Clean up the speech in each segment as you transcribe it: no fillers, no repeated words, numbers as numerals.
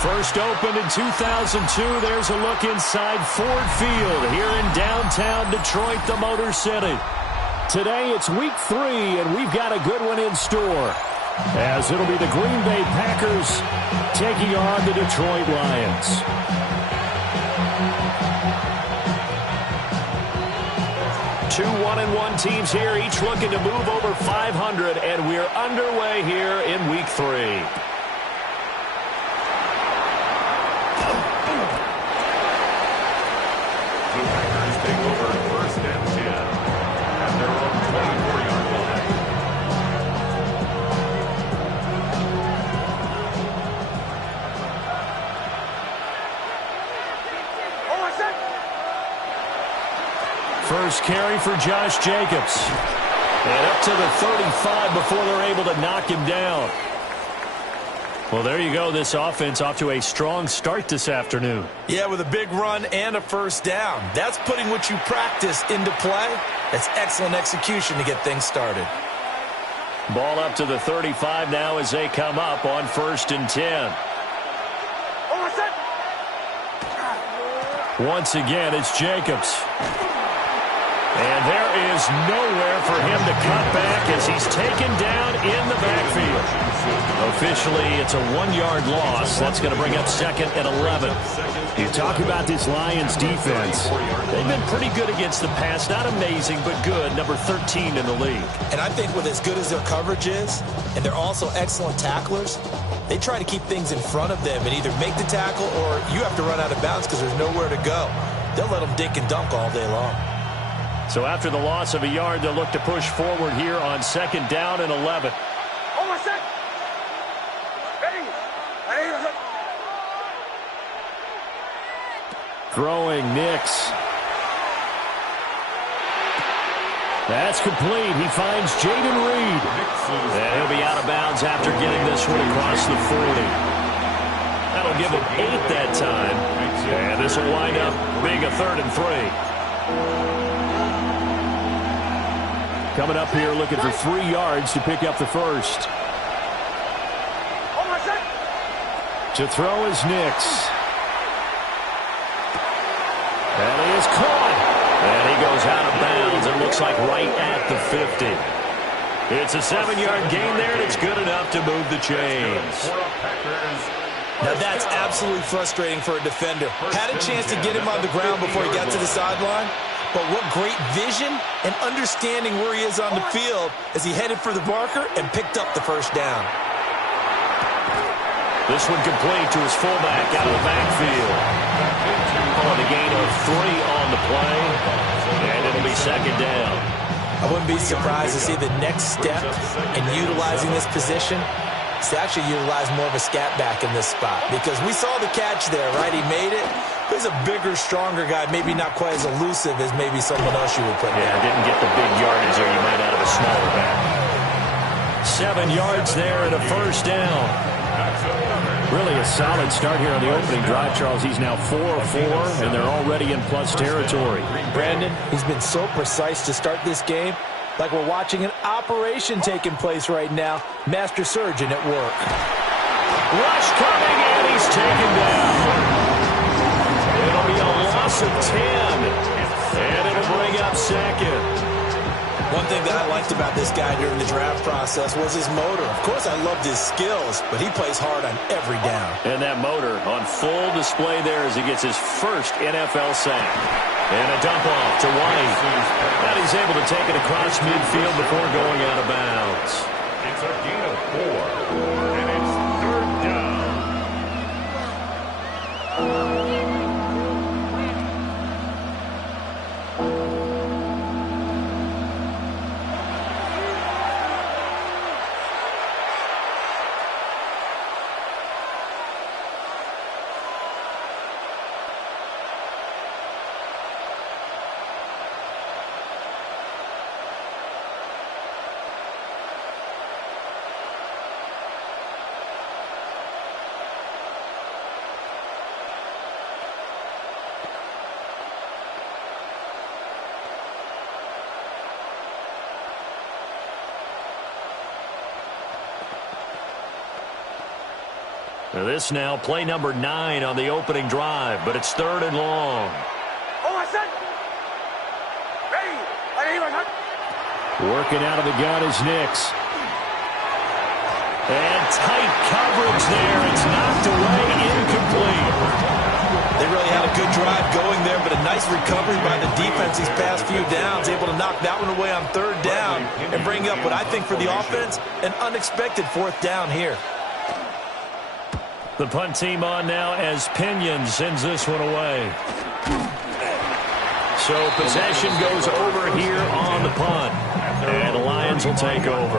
First opened in 2002, there's a look inside Ford Field here in downtown Detroit, the Motor City. Today it's week 3, and we've got a good one in store, as it'll be the Green Bay Packers taking on the Detroit Lions. Two 1-1 teams here, each looking to move over 500, and we're underway here in week 3. First carry for Josh Jacobs. And up to the 35 before they're able to knock him down. Well, there you go. This offense off to a strong start this afternoon. Yeah, with a big run and a first down. That's putting what you practice into play. That's excellent execution to get things started. Ball up to the 35 now as they come up on 1st and 10. Once again, it's Jacobs. And there is nowhere for him to cut back as he's taken down in the backfield. Officially, it's a 1-yard loss. That's going to bring up 2nd and 11. You talk about this Lions defense. They've been pretty good against the pass. Not amazing, but good. Number 13 in the league. And I think with as good as their coverage is, and they're also excellent tacklers, they try to keep things in front of them and either make the tackle or you have to run out of bounds because there's nowhere to go. They'll let them dink and dunk all day long. So after the loss of a yard, they'll look to push forward here on 2nd down and 11. Throwing Nix. That's complete. He finds Jaden Reed. And he'll be out of bounds after getting this one across the 40. That'll give him 8 that time. And this will wind up being a 3rd and 3. Coming up here looking for 3 yards to pick up the first. To throw is Nix. And he is caught. And he goes out of bounds. It looks like right at the 50. It's a 7-yard gain there, and it's good enough to move the chains. Now that's absolutely frustrating for a defender. Had a chance to get him on the ground before he got to the sideline. But what great vision and understanding where he is on the field as he headed for the marker and picked up the first down. This one complete to his fullback out of the backfield. On the gain of 3 on the play. And it'll be 2nd down. I wouldn't be surprised to see the next step in utilizing this position is to actually utilize more of a scat back in this spot. Because we saw the catch there, right? He made it. He's a bigger, stronger guy, maybe not quite as elusive as maybe someone else you would put down. Yeah, didn't get the big yardage there you might out of a smaller back. 7 yards there and a first down. Really a solid start here on the opening drive, Charles. He's now 4 of 4, and they're already in plus territory. Brandon, he's been so precise to start this game, like we're watching an operation taking place right now. Master surgeon at work. Rush coming, and he's taken down. It'll be a loss of 10, and it'll bring up 2nd. One thing that I liked about this guy during the draft process was his motor. Of course, I loved his skills, but he plays hard on every down. And that motor on full display there as he gets his first NFL sack. And a dump off to White. And he's able to take it across midfield before going out of bounds. It's a gain of 4, and it's 3rd down. This now play number 9 on the opening drive, but it's 3rd and long. Working out of the gun is Nix. And tight coverage there. It's knocked away, incomplete. They really had a good drive going there, but a nice recovery by the defense these past few downs, able to knock that one away on 3rd down and bring up what I think for the offense, an unexpected 4th down here. The punt team on now as Pinion sends this one away. So possession goes over here on the punt, and the Lions will take over.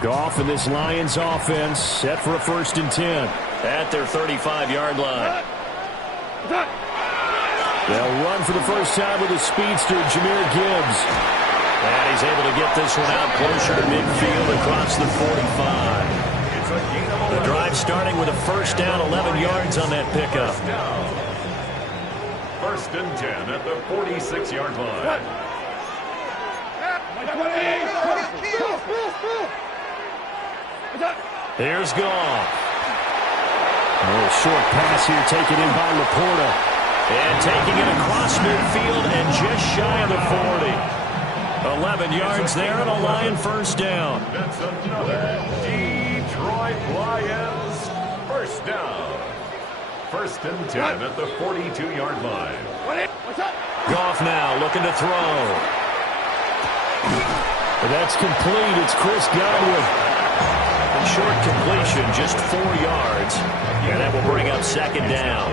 Goff and this Lions offense set for a 1st and 10 at their 35-yard line. They'll run for the first time with a speedster, Jahmyr Gibbs. And he's able to get this one out closer to midfield across the 45. The drive starting with a 1st down, 11 yards on that pickup. 1st and 10 at the 46-yard line. Here's Goff. A little short pass here taken in by Laporta. And taking it across midfield and just shy of the 40. 11 yards there and a Lion 1st down. That's another Detroit Lions 1st down. 1st and 10 at the 42-yard line. Goff now looking to throw. That's complete. It's Chris Godwin. Short completion, just 4 yards. And that will bring up 2nd down.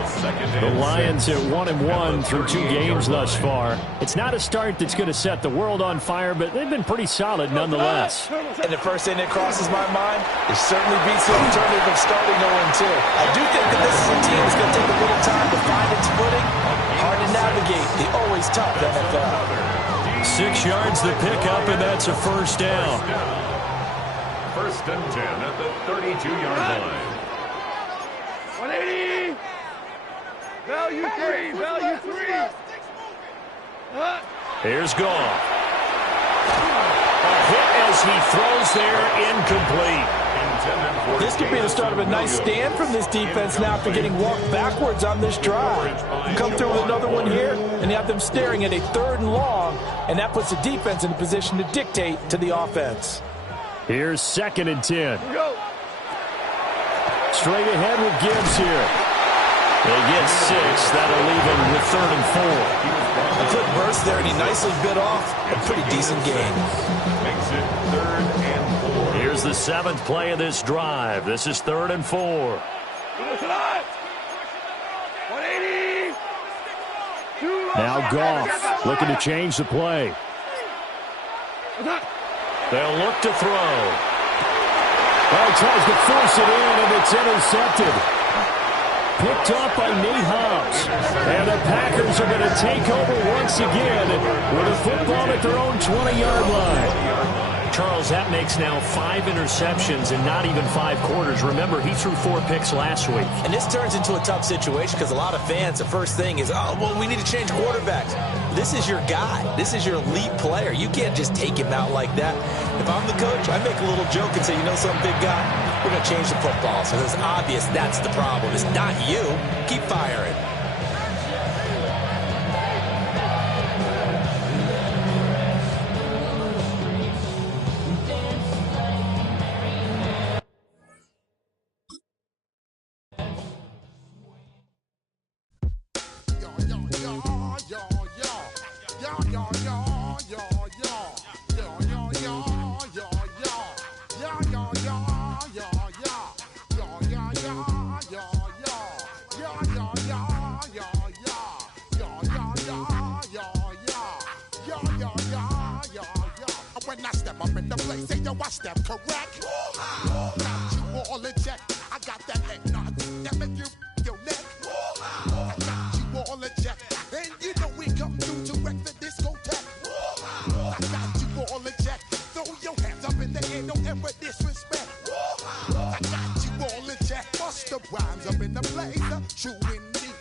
The Lions at 1-1 through 2 games thus far. It's not a start that's going to set the world on fire, but they've been pretty solid nonetheless. And the first thing that crosses my mind, it certainly beats the alternative of starting 0-2. I do think that this is a team that's going to take a little time to find its footing. Hard to navigate the always tough NFL. 6 yards the pickup, and that's a 1st down. 1st and 10 at the 32-yard line. 180. Value 3. Value 3. Here's Goff. A hit as he throws there, incomplete. This could be the start of a nice stand from this defense now after getting walked backwards on this drive. Come through with another one here, and you have them staring at a 3rd and long, and that puts the defense in a position to dictate to the offense. Here's 2nd and 10. Straight ahead with Gibbs here. They get 6. That'll leave him with 3rd and 4. A good burst there, and he nicely bit off a pretty decent gain. Makes it 3rd and 4. Here's the 7th play of this drive. This is 3rd and 4. 180. Now Goff looking to change the play. They'll look to throw. Oh, tries to force it in, and it's intercepted. Picked up by Nate Hobbs. And the Packers are going to take over once again with a football at their own 20-yard line. Charles, that makes now 5 interceptions in not even 5 quarters. Remember, he threw 4 picks last week. And this turns into a tough situation because a lot of fans, the first thing is, oh, well, we need to change quarterbacks. This is your guy. This is your elite player. You can't just take him out like that. If I'm the coach, I make a little joke and say, you know something, big guy? We're going to change the football. So it's obvious that's the problem. It's not you. Keep firing. When I step up in the place, say yo, I step correct. Got you all in check. I got that eggnog that make you your neck. I got you all in check, and you know we come through to wreck the discotheque. I got you all in check. Throw your hands up in the air, don't ever disrespect. I got you all in check. Bust the rhymes up in the place, true indeed.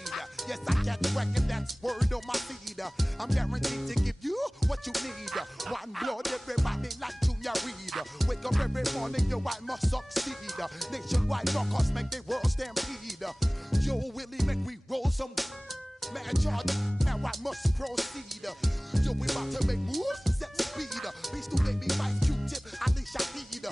Yes, I got the record, that's word on my feed. I'm guaranteed to give you what you need. One blood, everybody like Junior Reed. Wake up every morning, yo, I must succeed. Nationwide rockers make the world stampede. Yo, Willie, make we roll some man charge. Now I must proceed. Yo, we about to make moves, set speed. Beast to make me fight Q-tip, at least I need.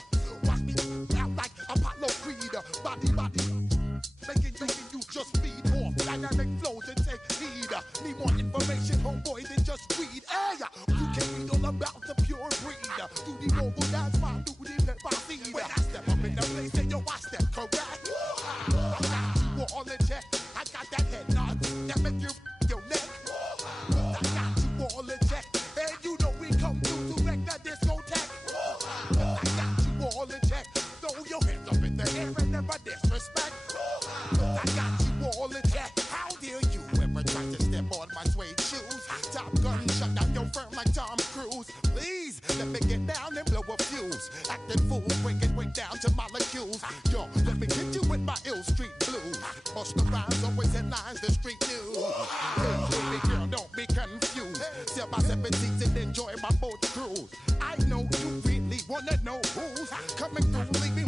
Watch me out like Apollo Creed. Body, making you just feed off dynamic flows and take heed. Need more information, homeboy, than just read. Hey, you can read all about the pure breed. Do the mobile dance, my do the pepper seed. When I step up in the place, then yo, I step correct. I got you all in check. I got that head nod that make you your neck. I got you all in check. And you know we come through to wreck the discotheque. I got you all in check. Throw your hands up in the air and never disrespect. I got you all in check. How dare you ever try to step on my suede shoes? Top Gun shut down your firm like Tom Cruise. Please let me get down and blow a fuse. Acting fool, breaking way down to molecules. Yo, let me hit you with my ill street blues. Bust the rhymes, always headlines, the street news. Hey, baby girl, don't be confused. Sell my 17s and enjoy my boat cruise. I know you really wanna know who's coming through, leaving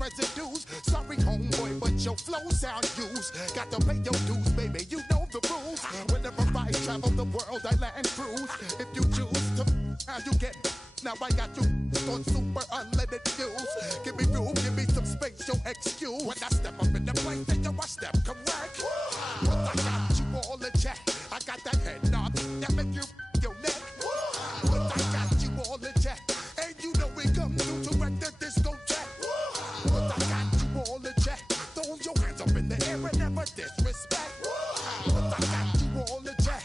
residues. Sorry, homeboy, but your flow sound used. Got to pay your dues, baby, you know the rules. Whenever I travel the world, I land cruise. If you choose to, how you get. Now I got you on super unleaded fuels. Give me room, give me some space, your excuse. When I step up in the place, then you I step correct. But I got you all in check. I got that head nod that make you your neck. But I got you all in check. And you know we come through to wreck the discotheque. But I got you all in check. Throw your hands up in the air and never disrespect. But I got you all in check.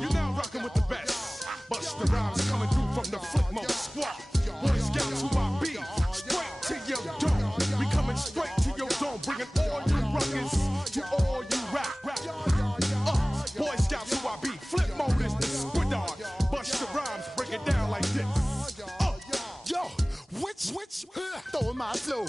You're now rocking with the best. Bust the rhymes coming through from the Flip Mode Squad. Boy Scouts who I be. Straight to your dome. We coming straight to your dome. Bringing all you ruckus to all you rap. Boy Scouts who I be. Flip Mode is the squid on. Bust the rhymes, break it down like this. Yo, which, throw my flow.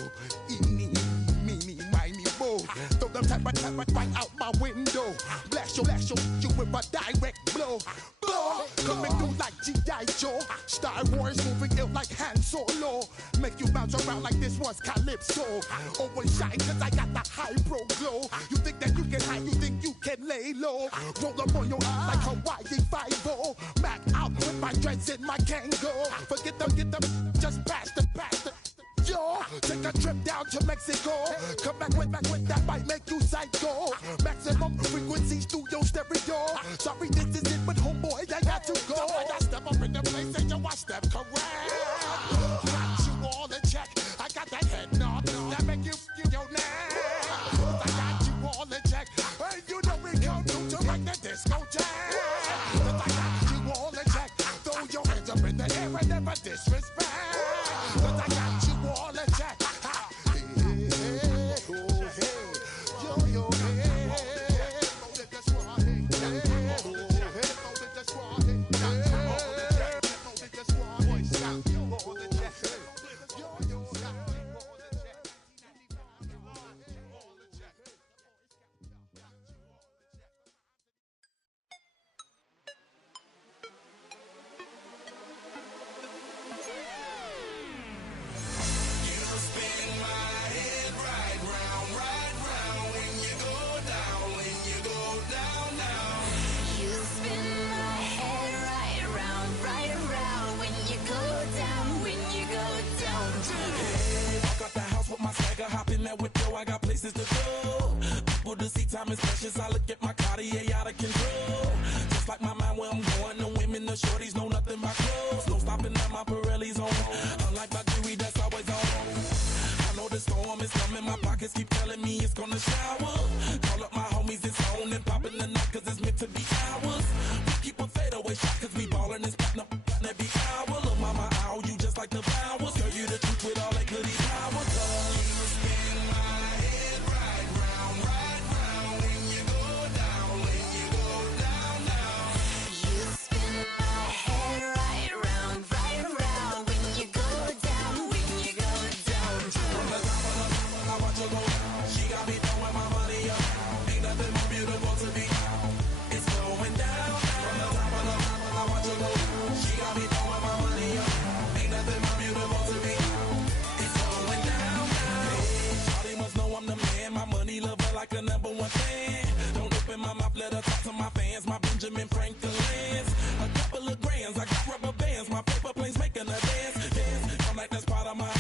Me, bo. Throw them type right out my window. Blast you with a direct blow. Coming through like G.I. Joe. Star Wars moving ill like Han Solo. Make you bounce around like this was Calypso. Always shine cause I got the high pro glow. You think that you can hide, you think you can lay low. Roll up on your ass like Hawaii 5-0. Mac out with my dreads in my Kango. Forget them, get them, just pass the. Yo, take a trip down to Mexico. Come back with that might make you psycho. Maximum frequency studio stereo. Sorry, this is it, but homeboy, I got to go. I step up in the place and yo, I step correct. Got you all in check. I got that head nod that make you your neck. I got you all in check. And you know we come through to like the discotheque. I got you all in check. Throw your hands up in the air and never disrespect. But I got you all in check. I got places to go. People to see, time is precious. I look at my Cartier out of control. Just like my mind where I'm going. The women, the shorties know nothing but clothes. No stopping at my Pirelli's on. Unlike my jewelry that's always on. I know the storm is coming. My pockets keep telling me it's gonna shower. Call up my homies, it's on and popping the night cause it's meant to be ours. We keep a fadeaway shot cause we ballin' and spittin' up every hour. Look mama, ow, you just like the flowers. Tell you the truth with all that goody power. You spin my head right round when you go down, when you go down, down. You spin my head right round when you go down, when you go down. From the top of the top, I watch her go down. She got me throwing my money up. Ain't nothing more beautiful to me. It's slow fans, my Benjamin Franklin's. A couple of grands, I got rubber bands, my paper planes making a dance. Dance, I'm like that's part of my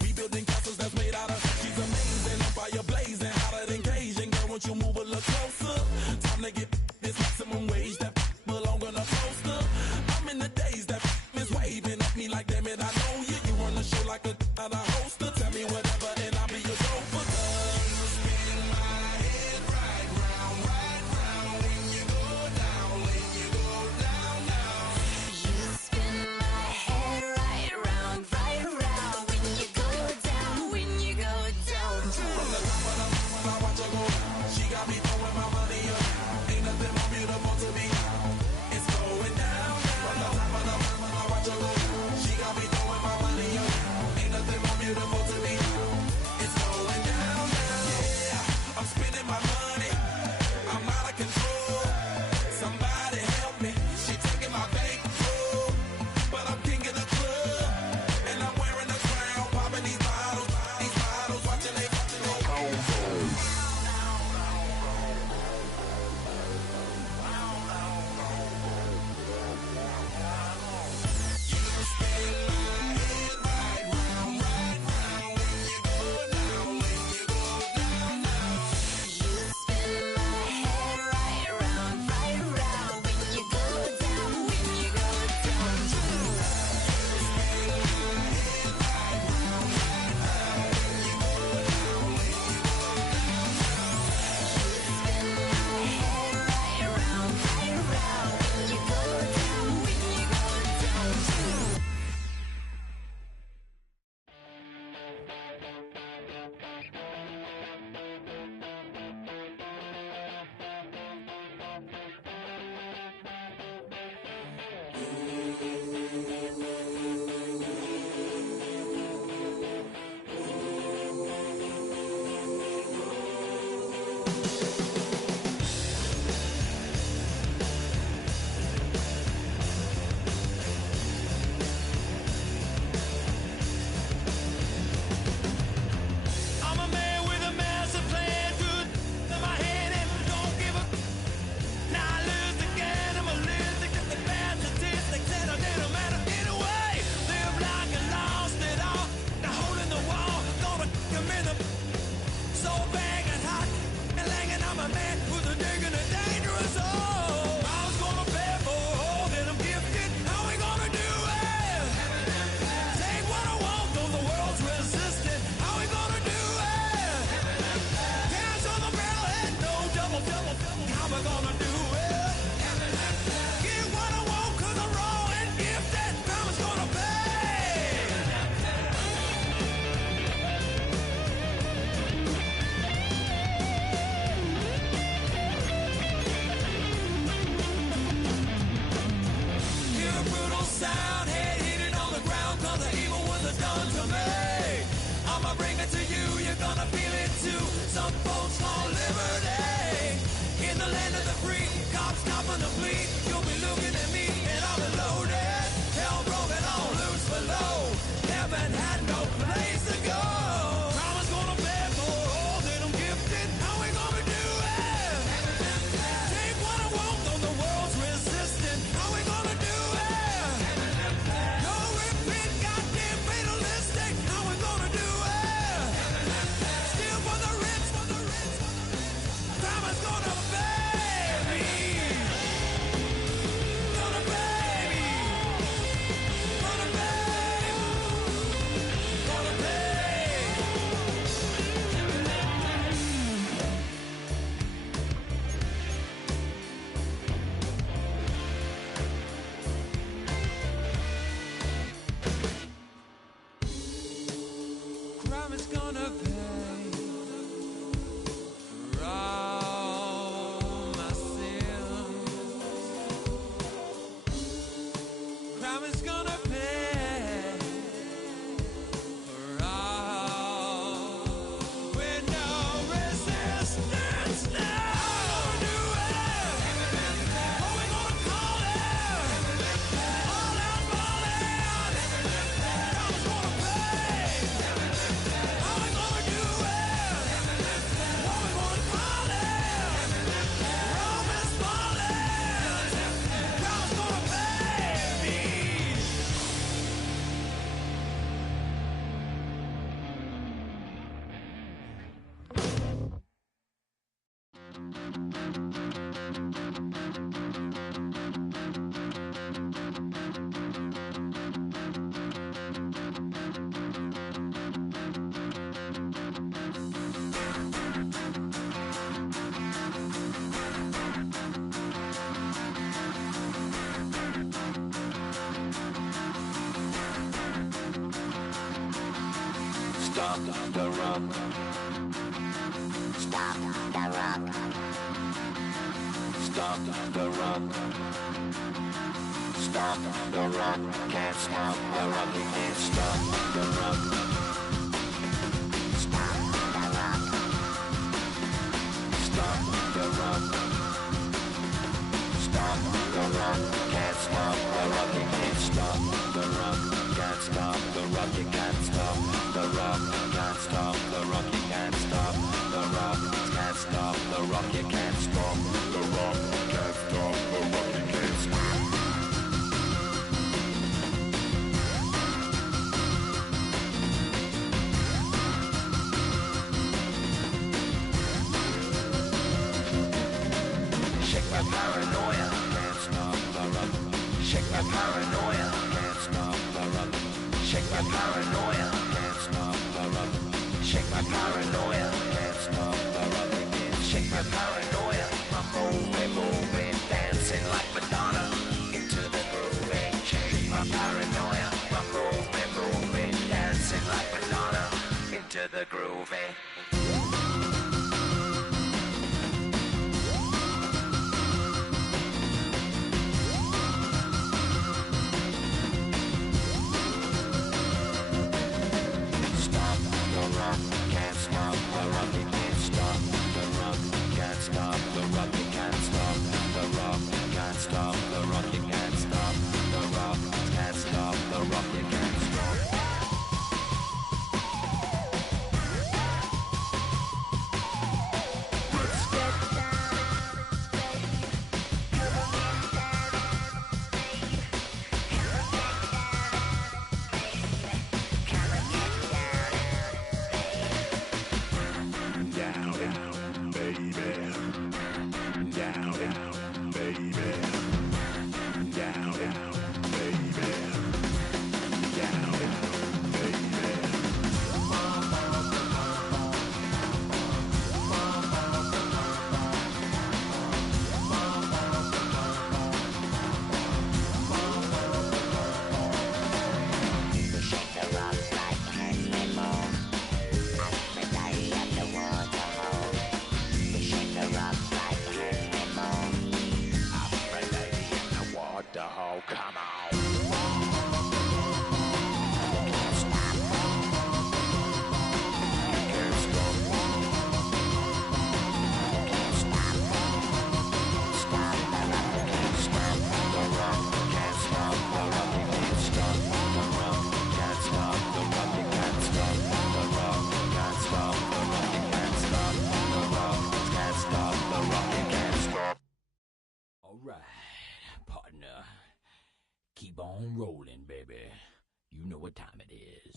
rebuilding castles that's made out of. She's amazing, I'm fire blazing, hotter than Cajun. Girl, won't you move a little closer? Time to get this maximum wage that belong on a poster. I'm in the days that is waving at me like, damn it, I know you. You run the show like a hoster. Tell me whatever and I'll be your chauffeur. You spin my head right round when you go down, when you go down, down. You spin my head right round when you go down, when you go down. From the top of the mountain, I watch her go down. She got me throwing my money up. Ain't nothing more beautiful to me. It's going down, down. From the top of the mountain, I watch her go down. She got me throwing my money up. Ain't nothing more beautiful to me. It's going down, down. Yeah, I'm spending my money. I'm out of control. Somebody help me. She taking my bankroll, but I'm king of the club, and I'm wearing a crown, popping these bottles, watching they go. You spin my head right round when you go down, when you go down. I'm a man with a master plan, good in my head and don't give a. Now I lose again, I'm a lose to get the bad statistics and it don't matter anyway. Live like I lost it all, the hole in the wall, gonna come in the. So bang and hot and langing, I'm a man who's a digging a dangerous hole. I was gonna pay for a hole that I'm gifted, how we gonna do it? Take what I want, though the world's resistant, how we gonna do it? Hands on the barrel head, no double, how we gonna do it? Get what I want, cause I'm raw and gifted, mama's gonna pay. Hear a brutal sound, head hitting on the ground, cause the evil was done to me. I'ma bring it to you, you're gonna feel it too. Some folks call liberty. In the land of the free, cops copping the fleet. You'll be looking at me and I'll be loaded. Hell broken on loose below. Heaven had no place to go. Mama's gonna pay for all that I'm gifted. How we gonna do it? Take what I want, though the world's resistant. How we gonna do it? No repeat, goddamn fatalistic. How we gonna do it? Still for the rich, Stop the rock. Stop the rock. Stop the rock. Stop the rock. Can't stop the rock. You can't stop the rock. Stop the rock. Stop the rock. Stop the rock. Can't stop the rock. You can't stop the rock. Can't stop the rock. You can't stop the rock. Can't stop the rock. You can't stop the rock. Can't stop the rock. You can't stop the rock. Can't stop the rock. You can't stop. Shake my paranoia. Can't stop the rock. Shake my paranoia. Can't stop the rock. Shake my paranoia. Can't stop the rock. Shake my paranoia. Can't stop the rock. Shake my paranoia. I'm moving, dancing like Madonna into the groove. Shake my paranoia. I'm moving, dancing like Madonna into the groove. Stop the rock, can't stop the rock, you can't stop the rock, can't stop the rock, you can't stop the rock, can't stop the rock, you can't stop the rock, can't stop the rock, you can't stop. Let's get down, down, baby. Down, down, baby. Down, down, baby. Down, down, baby. Shake the rock like animal. Every day at the waterhole. You shake the rock like animal. Every day in the waterhole. Come on. You can't stop. You can't stop. You can't stop. Stop the rock. You can't stop the rock. Can't stop the rock. You can't stop the rock. Can't stop the rock. You can't stop the rock. Can't stop the rock. You can't stop the rock. Can't stop the rock. You can't stop. All right, partner. Keep on rolling, baby. You know what time it is.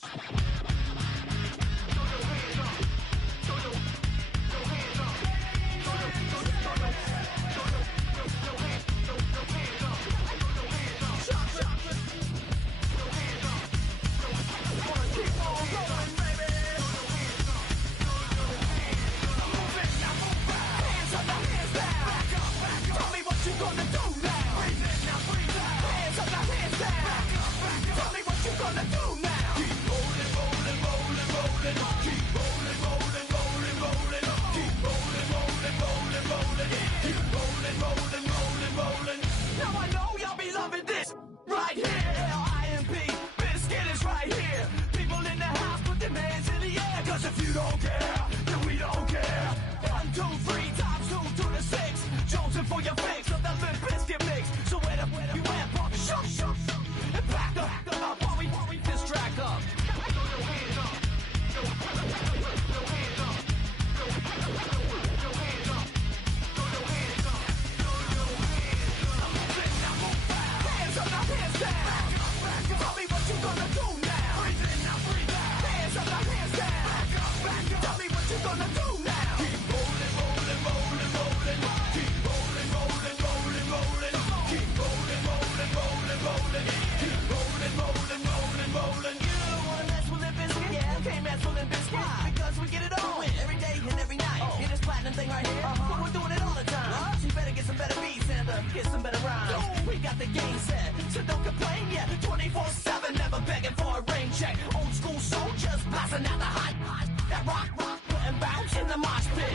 Tell me what you gonna do now. Hands up, now hands down. Tell me what you gonna do now. Keep rolling, rolling, rolling, rolling. Keep rolling, rolling, rolling, rolling. Keep rolling, rolling, rolling, rolling. Keep rolling, rolling, rolling, rolling. Now I know y'all be loving this right here. L-I-M-P, Biscuit is right here. People in the house, put their hands in the air. 'Cause if you don't care, then we don't care. 1, 2, 3 times 2 to the 6. Jonesing for your fix of that Limp Biscuit mix. So where the you at, pump, shut, and back up while we this track up. Hands up, now hands down. Tell me what you gonna do now. Hands up, now hands down. Tell me what you gonna do now. Keep rolling, rolling, rolling, rolling. Keep rolling, rolling, rolling, rolling. Keep rolling, rolling, rolling, rolling. Keep rolling, rolling, rolling, rolling. You wanna mess with Limp Bizkit? Yeah, can't mess with Limp Bizkit. Because we get it on every day and every night. Hear this platinum thing right here? We're doing it all the time. So you better get some better beats and get some better rhymes. We got the game set, so don't complain yet. 24/7, never begging for a rain check. Old school soldiers blasting out the hot rock, and bounce in the mosh pit.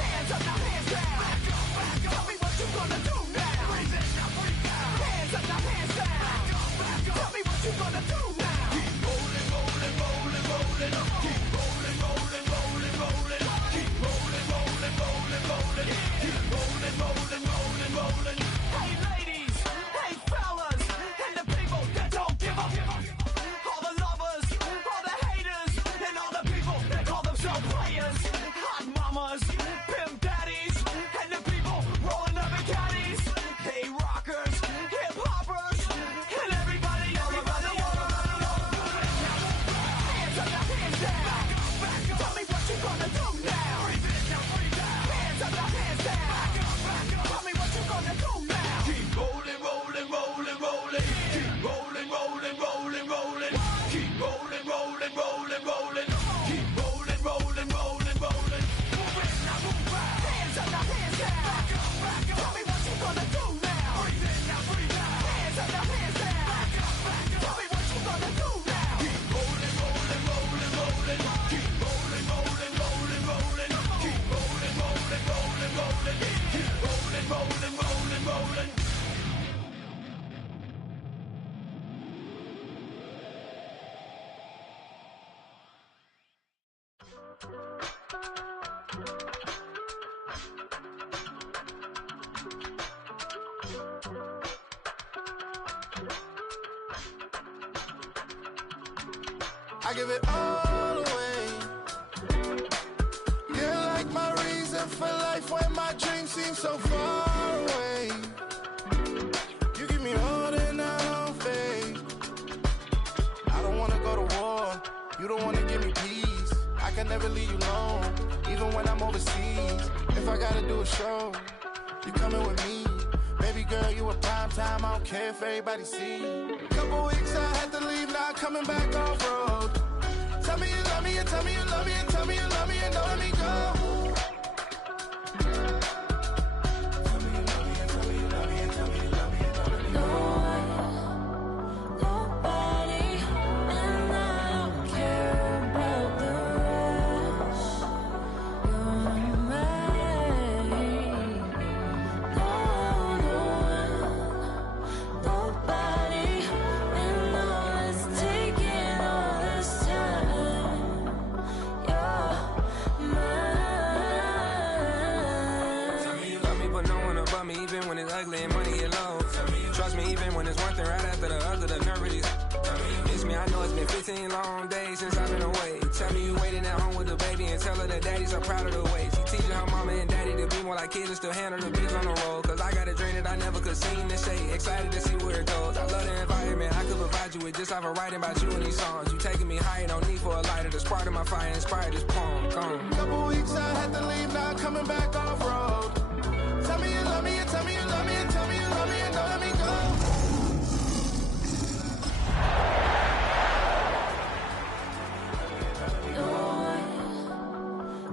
Hands up, now hands down. Tell me what you gonna do now. Hands up, now hands down. Tell me what you gonna do now. Keep rolling, rolling, rolling, rolling. Keep rolling, rolling, rolling, rolling. Keep rolling, rolling, rolling, rolling. Keep rolling, rolling, rolling, rolling. Hey ladies, hey fellas, and the people that don't give up. All the lovers, all the haters, and all the people that call themselves players. Hot mamas, pimp daddies, and the people rolling up in caddies. Hey rockers, hip hoppers, and everybody. Hands up, now hands down. Tell me what you gonna do now. Hands up, now hands down. Tell me what you gonna do now. Keep rolling, rolling, rolling, rolling. Keep rolling, rolling, rolling, rolling. Keep rolling, rolling, rolling, rolling. Keep rolling, rolling, rolling, rolling. Move it, now move out. Hands up, now hands down. Tell me what you gonna do now. Breathe in, now breathe out. Hands up, now hands down. Tell me what you gonna do now. Keep rolling, rolling, rolling, rolling. Keep rolling, rolling, rolling, rolling. Keep rolling, rolling, rolling, rolling. Keep rolling, rolling, rolling, rolling. I give it all away. You're like my reason for life when my dreams seem so far away. You give me all and I don't fade. I don't wanna go to war. You don't wanna give me peace. I can never leave you alone, even when I'm overseas. If I gotta do a show, you coming with me. Baby girl, you a prime time. I don't care if everybody see. Couple weeks I had to leave, now coming back off road. Tell me you love me, and tell me you love me, and tell me you love me, and don't let me go. Tell me you love me, and tell me you love me, and tell me you love me, and don't let me go. Nobody, and I don't care about the rest. You're mine. Nobody, and all is taking all this time. You're mine. Tell me you love me, but no one above me, even when it's ugly and money get low. Trust me, even when it's one thing right after the other, the nerve really. Miss me, I know it's been 15 long days since I've been away. Tell me you waiting at home with the baby and tell her that daddy's so proud of the way. She teaching her mama and daddy to be more like kids and still handle the beats on the road. Cause I got a dream that I never could see in the shade. Excited to see where it goes. I love the environment. I could provide you with just off of writing about you in these songs. You taking me higher, no need for a lighter. The spark of my fire inspired this poem. Come. Couple weeks I had to leave, now coming back off road. Tell me you love me, and tell me you love me, and tell me you love me, and don't let me go.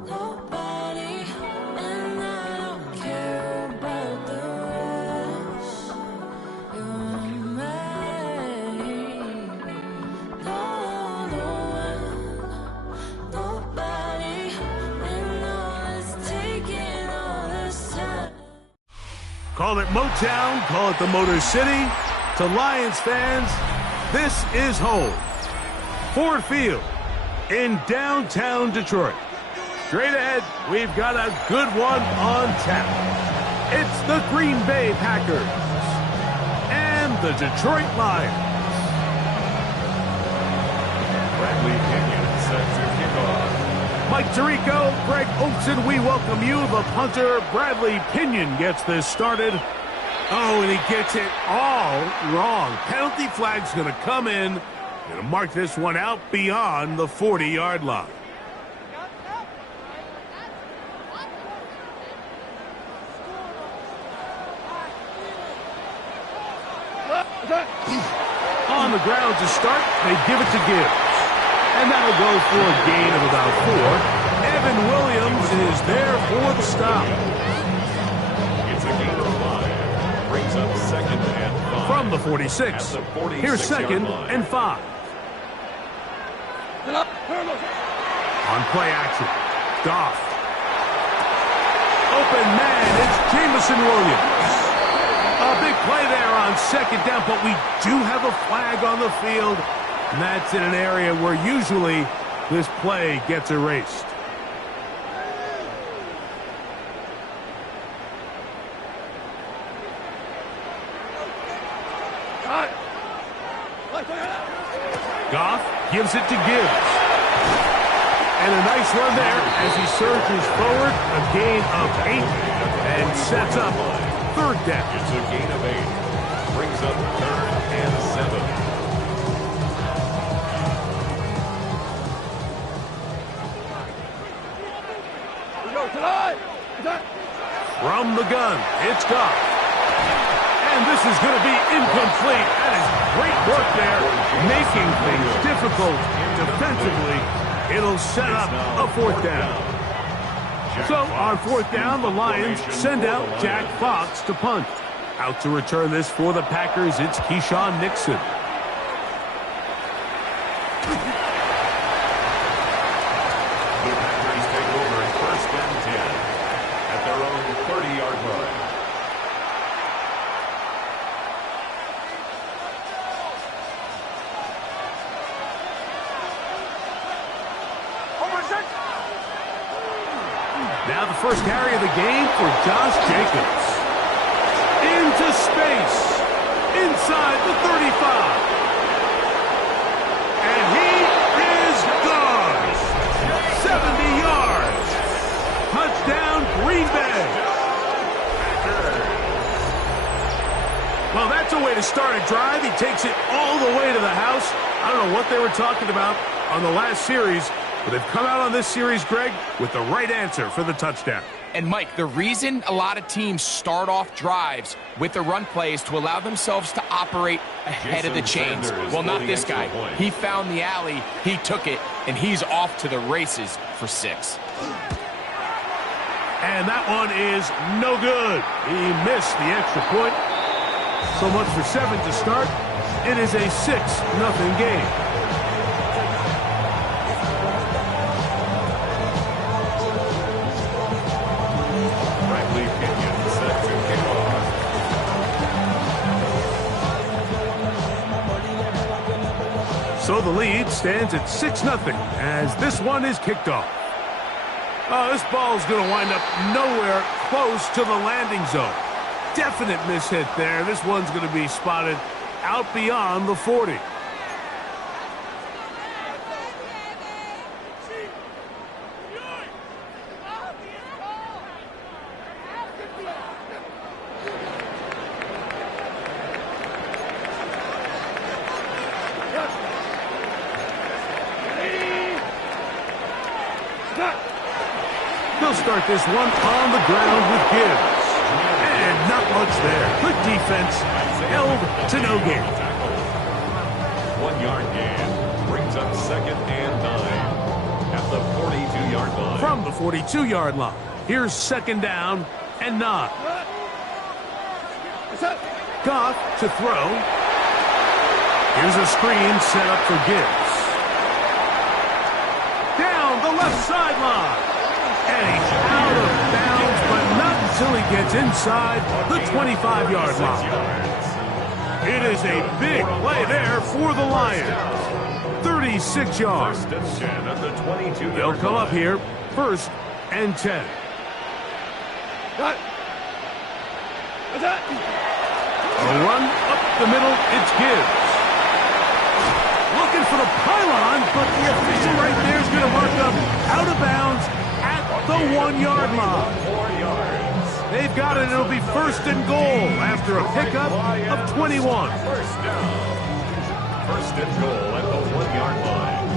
Nobody, and I don't care about the rest. You're mine. Nobody, and all is taking all this time. Call it Motown, call it the Motor City. To Lions fans, this is home. Ford Field in downtown Detroit. Straight ahead, we've got a good one on tap. It's the Green Bay Packers and the Detroit Lions. Bradley Pinion set to kick off. Mike Tirico, Greg Olson, we welcome you. The punter, Bradley Pinion, gets this started. Oh, and he gets it all wrong. Penalty flag's going to come in. Going to mark this one out beyond the 40-yard line. On the ground to start, they give it to Gibbs. And that'll go for a gain of about 4. Evan Williams is there for the stop. a gain of 5. Brings up 2nd and 5. From the 46. Here's 2nd and 5. On play action, Goff. Open man, it's Jamison Williams. A big play there on 2nd down, but we do have a flag on the field, and that's in an area where usually this play gets erased. Goff gives it to Gibbs. And a nice run there as he surges forward, a gain of 8, and sets up 3rd down. It's a gain of 8. Brings up 3rd and 7. From the gun, it's Goff. And this is going to be incomplete. That is great work there, making things difficult defensively. It'll set up a 4th down. So on 4th down, the Lions send out Jack Fox to punt. Out to return this for the Packers, it's Keyshawn Nixon. The Packers take over at 1st and 10 at their own 30-yard line. Now the first carry of the game for Josh Jacobs. Into space. Inside the 35. And he is gone. 70 yards. Touchdown, Green Bay. Well, that's a way to start a drive. He takes it all the way to the house. I don't know what they were talking about on the last series, but they've come out on this series, Greg, with the right answer for the touchdown. And, Mike, the reason a lot of teams start off drives with the run play is to allow themselves to operate ahead of the chains. Well, not this guy. He found the alley, he took it, and he's off to the races for 6. And that one is no good. He missed the extra point. So much for 7 to start. It is a 6-0 game. So the lead stands at 6-0 as this one is kicked off. This ball is going to wind up nowhere close to the landing zone. Definite mishit there. This one's going to be spotted out beyond the 40. They'll start this one on the ground with Gibbs. And not much there. Good defense. Held to no gain. 1 yard gain. Brings up 2nd and 9 at the 42-yard line. From the 42-yard line. Here's 2nd down and 9. Goff to throw. Here's a screen set up for Gibbs. Down the left sideline. And he's out of bounds, but not until he gets inside the 25-yard line. It is a big play there for the Lions. 36 yards. They'll come up here, 1st and 10. A run up the middle, it's Gibbs. Looking for the pylon, but the official right there is going to mark up out of bounds at the 1-yard line. They've got it. It'll be 1st and goal after a pickup of 21. 1st down. 1st and goal at the 1-yard line.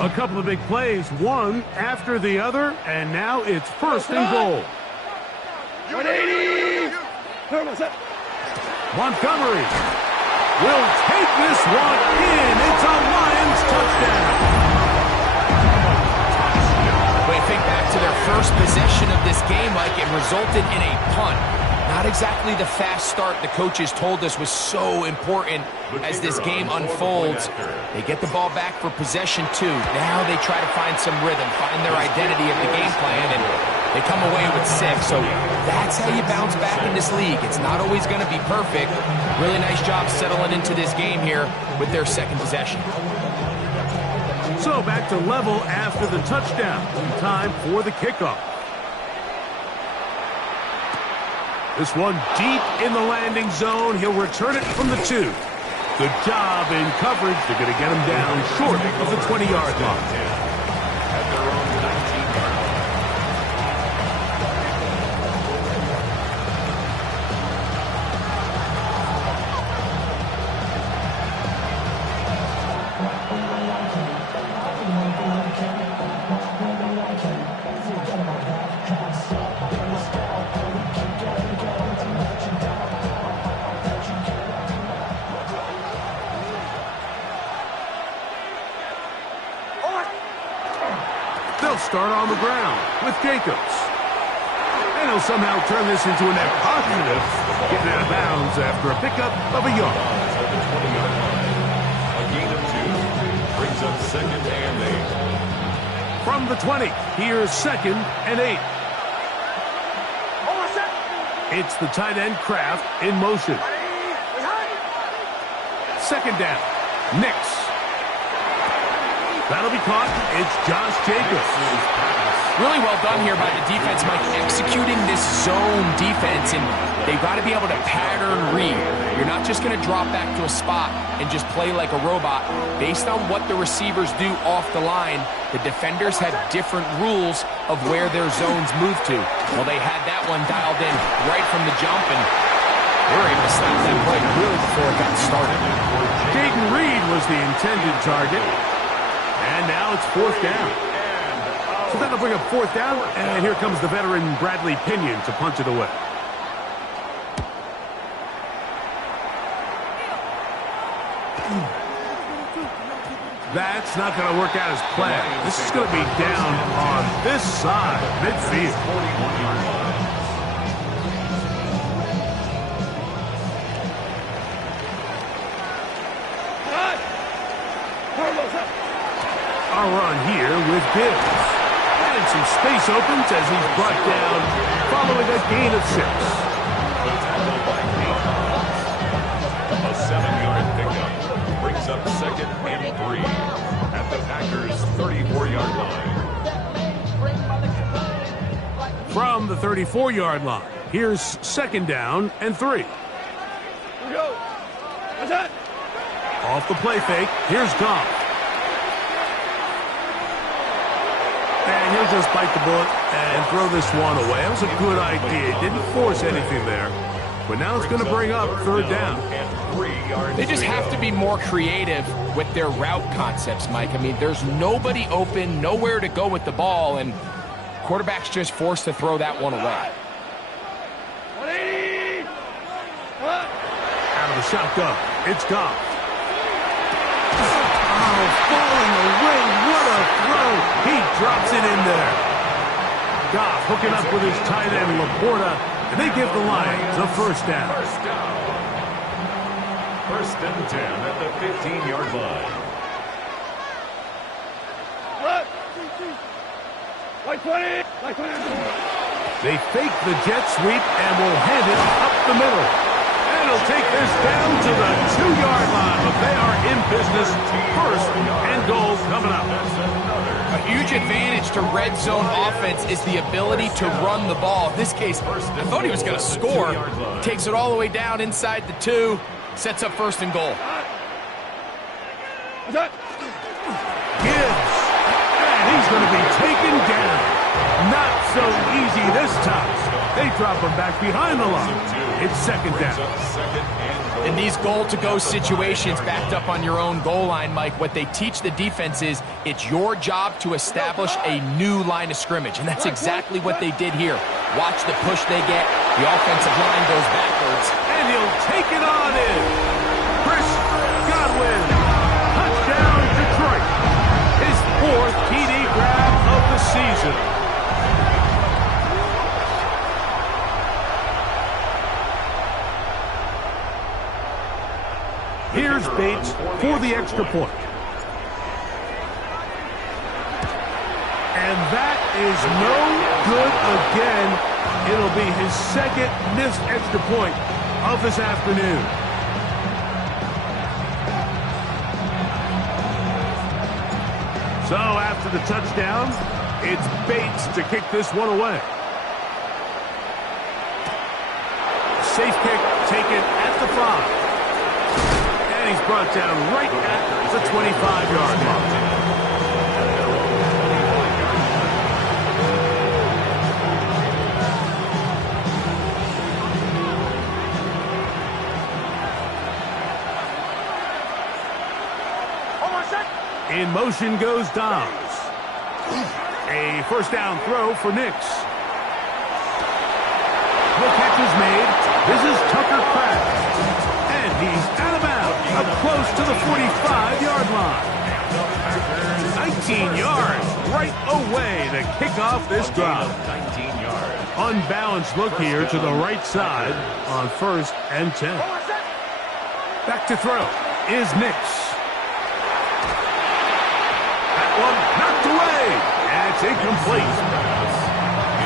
A couple of big plays, one after the other, and now it's 1st and goal. 180! Montgomery will take this one in. It's a Lions touchdown. Wait, think back to their first possession of this game, Mike. It resulted in a punt. Not exactly the fast start the coaches told us was so important as this game unfolds. They get the ball back for possession 2. Now they try to find some rhythm, find their identity of the game plan, and they come away with 6. So that's how you bounce back in this league. It's not always going to be perfect. Really nice job settling into this game here with their second possession. So back to level after the touchdown. Time for the kickoff. This one deep in the landing zone. He'll return it from the 2. Good job in coverage. They're going to get him down short of the 20-yard line. They'll start on the ground with Jacobs. And he'll somehow turn this into a net positive, getting out of bounds after a pickup of a yard. A gain of 2 brings up 2nd and 8. From the 20, here's 2nd and 8. It's the tight end Kraft in motion. 2nd down. Nix. That'll be caught. It's Josh Jacobs. Really well done here by the defense, Mike, executing this zone defense, and they've got to be able to pattern read. You're not just going to drop back to a spot and just play like a robot. Based on what the receivers do off the line, the defenders have different rules of where their zones move to. Well, they had that one dialed in right from the jump, and they were able to stop that play really before it got started. Jaden Reed was the intended target. And now it's 4th down. So that'll bring up 4th down, and here comes the veteran Bradley Pinion to punch it away. That's not going to work out as planned. This is going to be down on this side, midfield. 41-yard line. A run here with Gibbs. And some space opens as he's brought down following a gain of 6. The tackle by a 7-yard pickup brings up 2nd and 3 at the Packers' 34-yard line. From the 34-yard line, here's 2nd down and 3. Here we go. What's that? Off the play fake, here's Goff. And he'll just bite the bullet and throw this one away. That was a good idea. Didn't force anything there. But now it's going to bring up 3rd down. They just have to be more creative with their route concepts, Mike. I mean, there's nobody open, nowhere to go with the ball, and quarterback's just forced to throw that one away. 180! Out of the shotgun, it's Goff. Oh, falling away, what a throw. He drops it in there. Goff hooking up with his tight end, Laporta, and they give the Lions a 1st down. 1st and 10 at the 15-yard line. What? Like 20! Like 20! They fake the jet sweep and will hand it up the middle. And he'll take this down to the 2-yard line, but they are in business. 1st and goal coming up. A huge advantage to red zone offense is the ability to run the ball. In this case, I thought he was going to score. Takes it all the way down inside the 2, sets up 1st and goal. Gibbs, and he's going to be taken down. Not so easy this time. They drop him back behind the line. It's 2nd down. In these goal-to-go situations backed up on your own goal line, Mike, what they teach the defense is it's your job to establish a new line of scrimmage, and that's exactly what they did here. Watch the push they get. The offensive line goes backwards. And he'll take it on in. Chris Godwin. Touchdown, Detroit. His 4th TD grab of the season. Bates for the extra point. And that is no good again. It'll be his second missed extra point of this afternoon. So after the touchdown, it's Bates to kick this one away. Safe kick taken at the 5. And he's brought down right at the 25-yard line. In motion goes Dobbs. A first down throw for Nix. The catch is made. This is Tucker Kraft. And he's out of bounds up close to the 45-yard line. 19 yards right away to kick off this drive. 19 yards. Unbalanced look here to the right side on 1st and 10. Back to throw is Nix. One knocked away, and it's incomplete.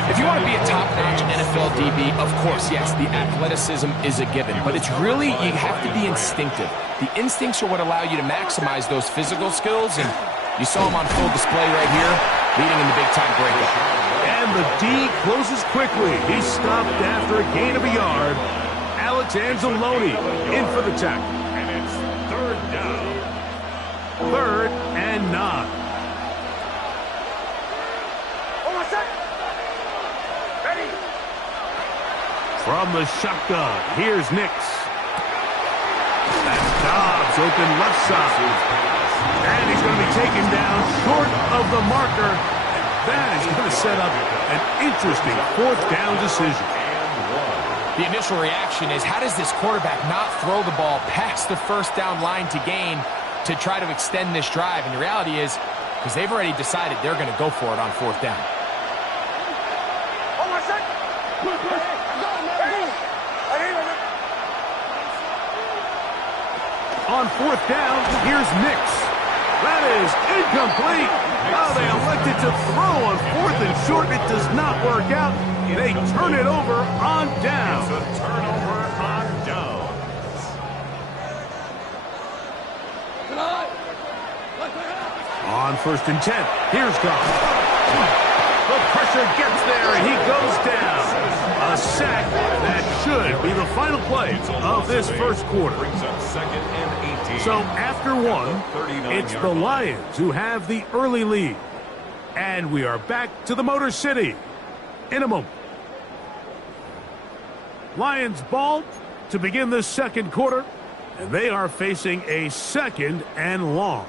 If you want to be a top-notch NFL DB, of course, yes, the athleticism is a given, but it's really, you have to be instinctive. The instincts are what allow you to maximize those physical skills, and you saw him on full display right here, leading in the big-time breakup. And the D closes quickly. He's stopped after a gain of a yard. Alex Anzalone in for the tackle. And it's 3rd down. 3rd and 9. From the shotgun, here's Nix. That's Dobbs, open left side. And he's going to be taken down short of the marker. That is going to set up an interesting 4th down decision. The initial reaction is, how does this quarterback not throw the ball past the 1st down line to gain to try to extend this drive? And the reality is, because they've already decided they're going to go for it on 4th down. On 4th down, here's Nix. That is incomplete. Oh, they elected to throw on 4th and short. It does not work out. They turn it over on down. It's a turnover on down. On 1st and 10, here's Goff. The pressure gets there, and he goes down. A sack that should be the final play of this first quarter. So after 1, it's the Lions who have the early lead. And we are back to the Motor City in a moment. Lions ball to begin the second quarter, and they are facing a 2nd and long.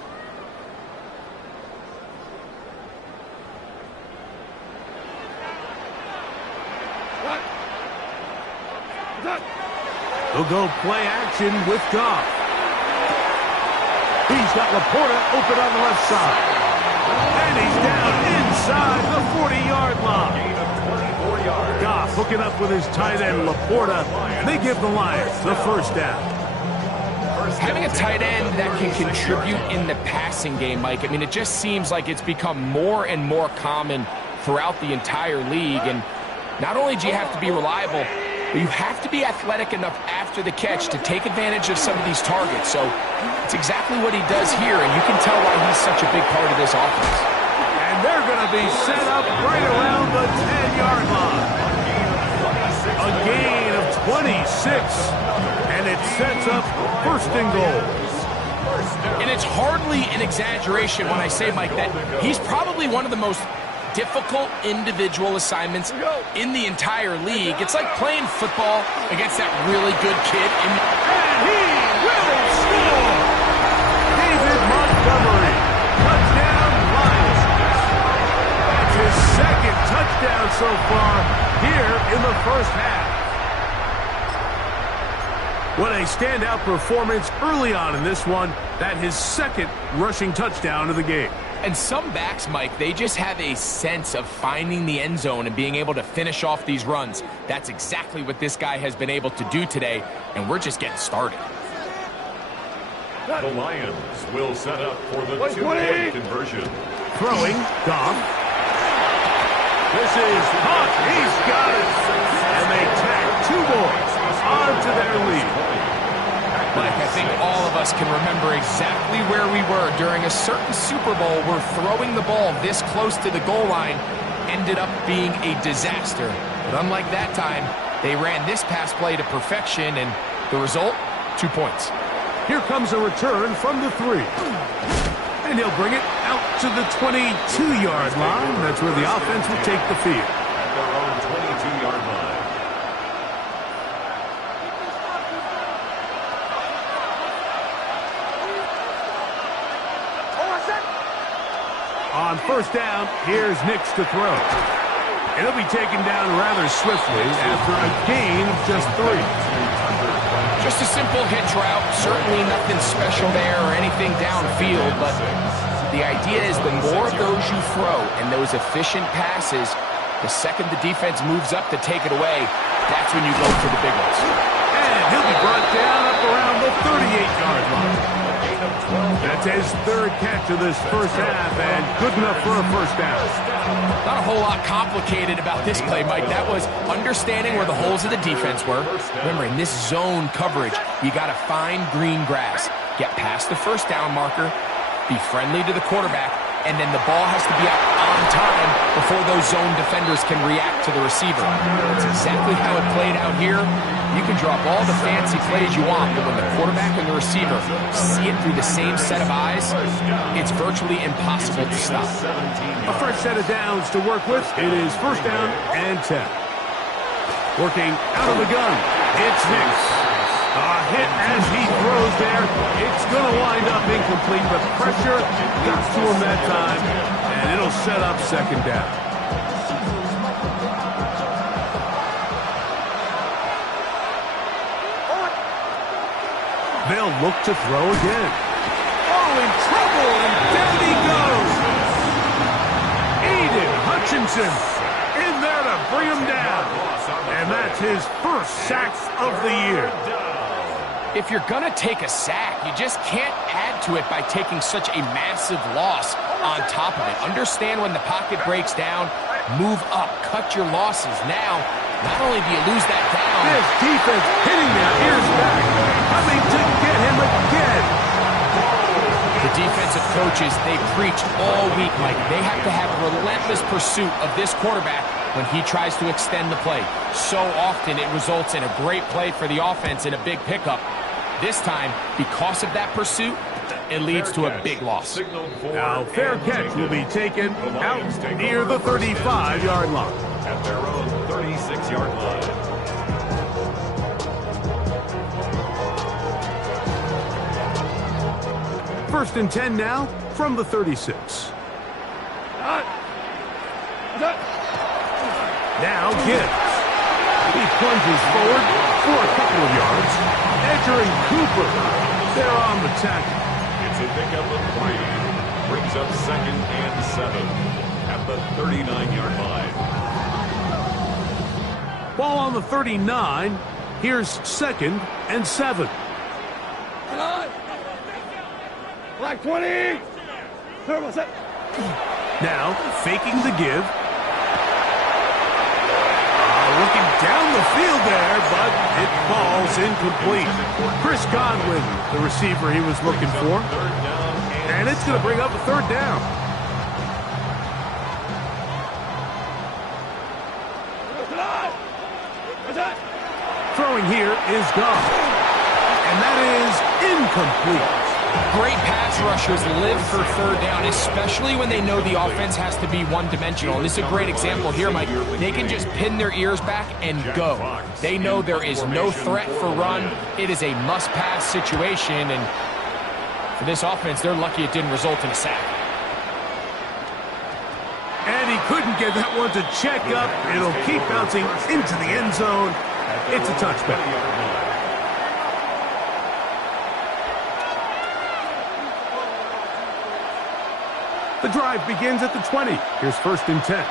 He'll go play action with Goff. He's got Laporta open on the left side. And he's down inside the 40-yard line. Gain of 24 yards. Goff hooking up with his tight end, Laporta. They give the Lions the 1st down. Having a tight end that can contribute in the passing game, Mike, I mean, it just seems like it's become more and more common throughout the entire league. And not only do you have to be reliable, but you have to be athletic enough after the catch to take advantage of some of these targets. So it's exactly what he does here, and you can tell why he's such a big part of this offense. And they're going to be set up right around the 10-yard line. A gain of 26, and it sets up 1st and goal. And it's hardly an exaggeration when I say, Mike, that he's probably one of the most difficult individual assignments in the entire league. It's like playing football against that really good kid. And he will score! David Montgomery, touchdown Lions. That's his 2nd touchdown so far here in the 1st half. What a standout performance early on in this one. That his 2nd rushing touchdown of the game. And some backs, Mike, they just have a sense of finding the end zone and being able to finish off these runs. That's exactly what this guy has been able to do today, and we're just getting started. The Lions will set up for the two-point conversion. Throwing, Goff. This is Hunt. He's got it. And they tack 2 more onto their lead. Mike, I think all of us can remember exactly where we were during a certain Super Bowl where throwing the ball this close to the goal line ended up being a disaster. But unlike that time, they ran this pass play to perfection, and the result, 2 points. Here comes a return from the 3. And he'll bring it out to the 22-yard line. That's where the offense will take the field. At their own 22-yard line. On first down, here's Nix to throw. It'll be taken down rather swiftly after a gain of just 3. Just a simple hitch route. Certainly nothing special there or anything downfield, but the idea is the more of those you throw and those efficient passes, the second the defense moves up to take it away, that's when you go for the big ones. And he'll be brought down up around the 38-yard line. That's his 3rd catch of this first half, and good enough for a first down. Not a whole lot complicated about this play, Mike. That was understanding where the holes of the defense were. Remember, in this zone coverage, you got to find green grass. Get past the first down marker, be friendly to the quarterback, and then the ball has to be out on time before those zone defenders can react to the receiver. That's exactly how it played out here. You can drop all the fancy plays you want, but when the quarterback and the receiver see it through the same set of eyes, it's virtually impossible to stop. A fresh set of downs to work with. It is first down and 10. Working out of the gun. It's Nix. A hit as he throws there. It's going to wind up incomplete, but pressure got to him that time, and it'll set up second down. They'll look to throw again. Oh, in trouble, and down he goes. Aiden Hutchinson in there to bring him down. And that's his first sack of the year. If you're going to take a sack, you just can't add to it by taking such a massive loss on top of it. Understand when the pocket breaks down, move up, cut your losses. Now, not only do you lose that down. This defense hitting their ears back, coming to get him again. The defensive coaches, they preach all week, Mike. They have to have a relentless pursuit of this quarterback when he tries to extend the play. So often it results in a great play for the offense and a big pickup. This time, because of that pursuit, it leads to a big loss. Now, fair catch will be taken out near the 35-yard line. At their own 36-yard line. First and 10 now from the 36. Now Gibbs. He plunges forward for a couple of yards. Edger and Cooper, they're on the tackle. It's a pickup of 3. Brings up second and 7 at the 39-yard line. Ball on the 39. Here's second and 7. Black 20. Turbo set. Now faking the give. Looking down the field there, but it falls incomplete. Chris Godwin, the receiver he was looking for. And it's going to bring up a third down. Throwing here is Goff. And that is incomplete. Great pass rushers live for third down, especially when they know the offense has to be one-dimensional. And this is a great example here, Mike. They can just pin their ears back and go. They know there is no threat for run. It is a must-pass situation, and for this offense, they're lucky it didn't result in a sack. And he couldn't get that one to check up. It'll keep bouncing into the end zone. It's a touchback. The drive begins at the 20. Here's first and 10.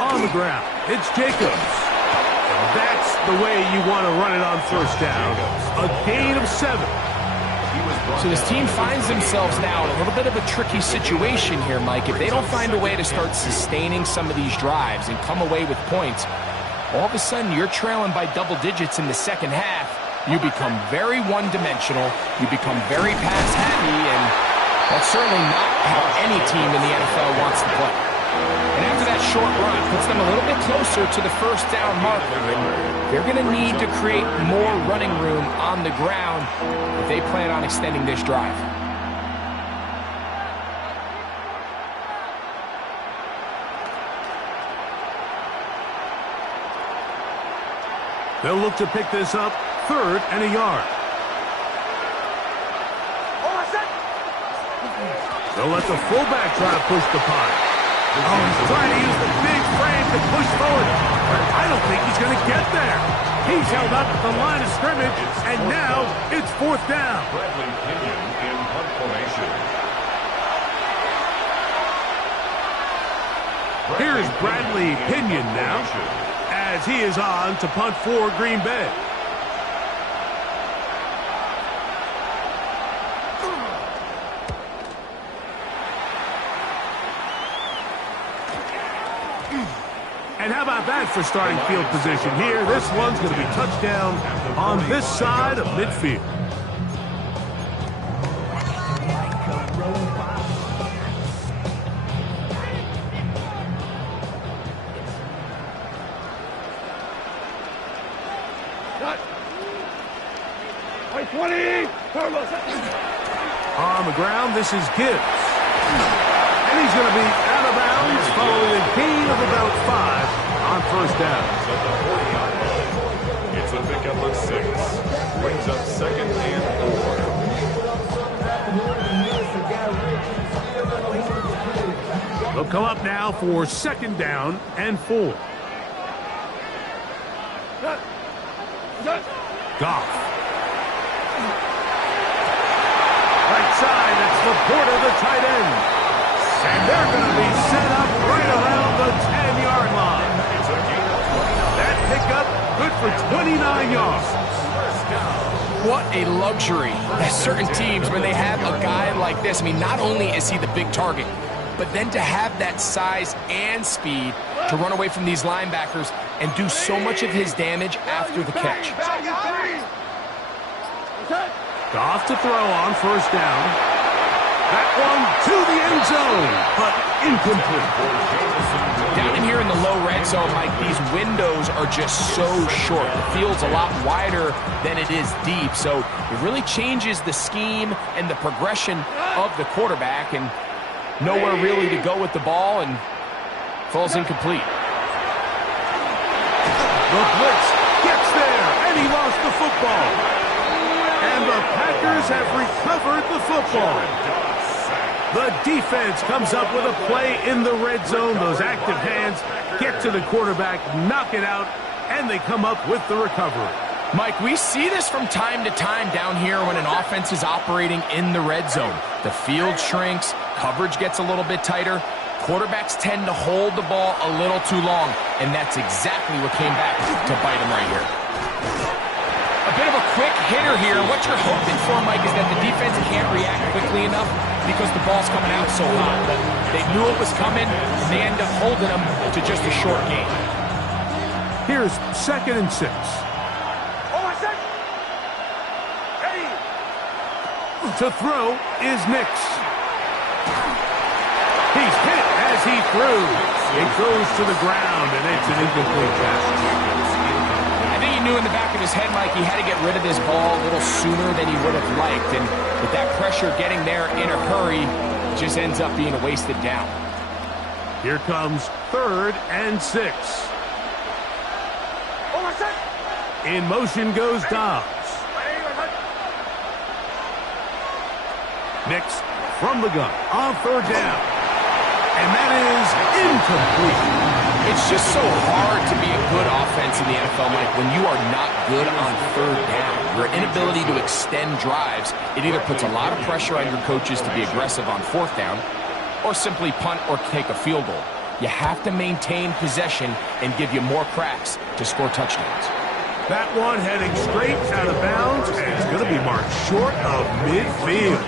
On the ground, it's Jacobs. That's the way you want to run it on first down. A gain of 7. So this team finds themselves now in a little bit of a tricky situation here, Mike. If they don't find a way to start sustaining some of these drives and come away with points, all of a sudden you're trailing by double digits in the second half. You become very one-dimensional. You become very pass-happy, and that's certainly not how any team in the NFL wants to play. And after that short run, puts them a little bit closer to the first down marker. And they're going to need to create more running room on the ground if they plan on extending this drive. They'll look to pick this up, 3rd and a yard. They'll let the fullback try to push the punt. Oh, he's trying to use the big frame to push forward. I don't think he's going to get there. He's held up at the line of scrimmage, and now it's 4th down. Bradley Pinion in punt formation. Here's Bradley Pinion now, as he is on to punt for Green Bay. And how about that for starting field position here? This one's going to be touchdown on this side of midfield. On the ground, this is Gibbs. And he's going to be out of bounds following a gain of about 5 on first down. It's a pickup of 6. Brings up 2nd and 4. They'll come up now for 2nd down and 4. Goff. Right side, that's Laporta, the tight end. And they're going to be set up right around the 10-yard line. That pickup, good for 29 yards. What a luxury that certain teams, when they have a guy like this, I mean, not only is he the big target, but then to have that size and speed to run away from these linebackers and do so much of his damage after the catch. Goff to throw on first down. That one to the end zone, but incomplete. Down in here in the low red zone, Mike, these windows are just so short. The field's a lot wider than it is deep, so it really changes the scheme and the progression of the quarterback, and nowhere really to go with the ball, and falls incomplete. The blitz gets there, and he lost the football. And the Packers have recovered the football. The defense comes up with a play in the red zone. Those active hands get to the quarterback, knock it out, and they come up with the recovery. Mike, we see this from time to time down here when an offense is operating in the red zone. The field shrinks, coverage gets a little bit tighter. Quarterbacks tend to hold the ball a little too long, and that's exactly what came back to bite them right here. A bit of a quick hitter here. What you're hoping for, Mike, is that the defense can't react quickly enough because the ball's coming out so hot. But they knew it was coming, and they end up holding them to just a short game. Here's 2nd and 6. To throw is Nix. He's hit as he threw. It goes to the ground, and it's an incomplete pass. I think he knew in the back of his head, Mike, he had to get rid of this ball a little sooner than he would have liked. And with that pressure getting there in a hurry, it just ends up being a wasted down. Here comes 3rd and 6. In motion goes Dobbs. Nix from the gun on 3rd down. And that is incomplete. It's just so hard to be a good offense in the NFL, Mike, when you are not good on 3rd down. Your inability to extend drives, it either puts a lot of pressure on your coaches to be aggressive on 4th down or simply punt or take a field goal. You have to maintain possession and give you more cracks to score touchdowns. That one heading straight out of bounds, and it's going to be marked short of midfield.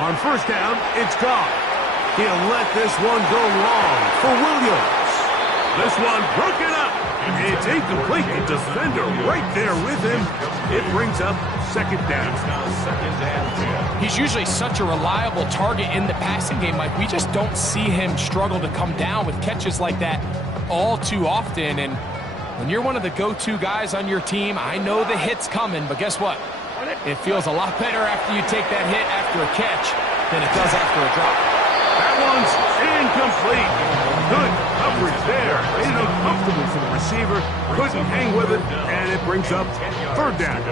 On first down, it's gone. He'll let this one go long for Williams. This one broken up. It's incomplete. The defender right there with him. It brings up second down. He's usually such a reliable target in the passing game. Like, we just don't see him struggle to come down with catches like that all too often. And when you're one of the go-to guys on your team, I know the hit's coming, but guess what? It feels a lot better after you take that hit after a catch than it does after a drop. That one's incomplete. Good coverage there. Made it uncomfortable for the receiver. Couldn't hang with it, and it brings up third down.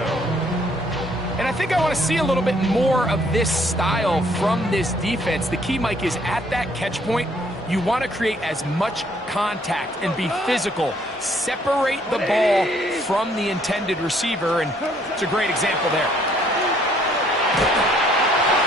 And I think I want to see a little bit more of this style from this defense. The key, Mike, is at that catch point, you want to create as much contact and be physical. Separate the ball from the intended receiver, and it's a great example there.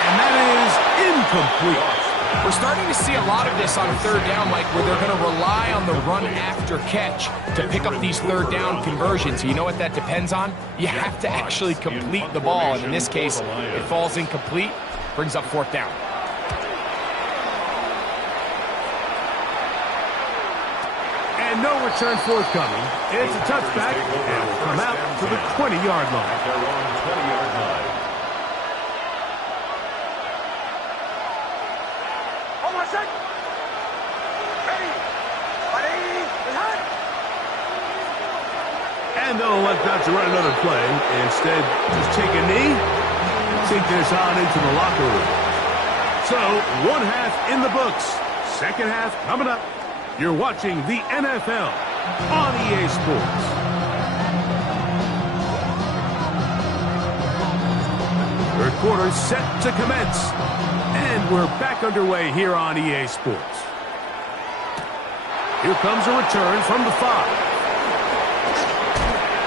And that is incomplete. We're starting to see a lot of this on third down, Mike, where they're going to rely on the run after catch to pick up these third down conversions. You know what that depends on? You have to actually complete the ball, and in this case, it falls incomplete, brings up fourth down. And no return forthcoming. It's a touchback, and will come out to the 20-yard line. Their own 20-yard line. And they'll elect not to run another play. Instead, just take a knee, take this on into the locker room. So, one half in the books. Second half coming up. You're watching the NFL on EA Sports. Third quarter set to commence. And we're back underway here on EA Sports. Here comes a return from the 5.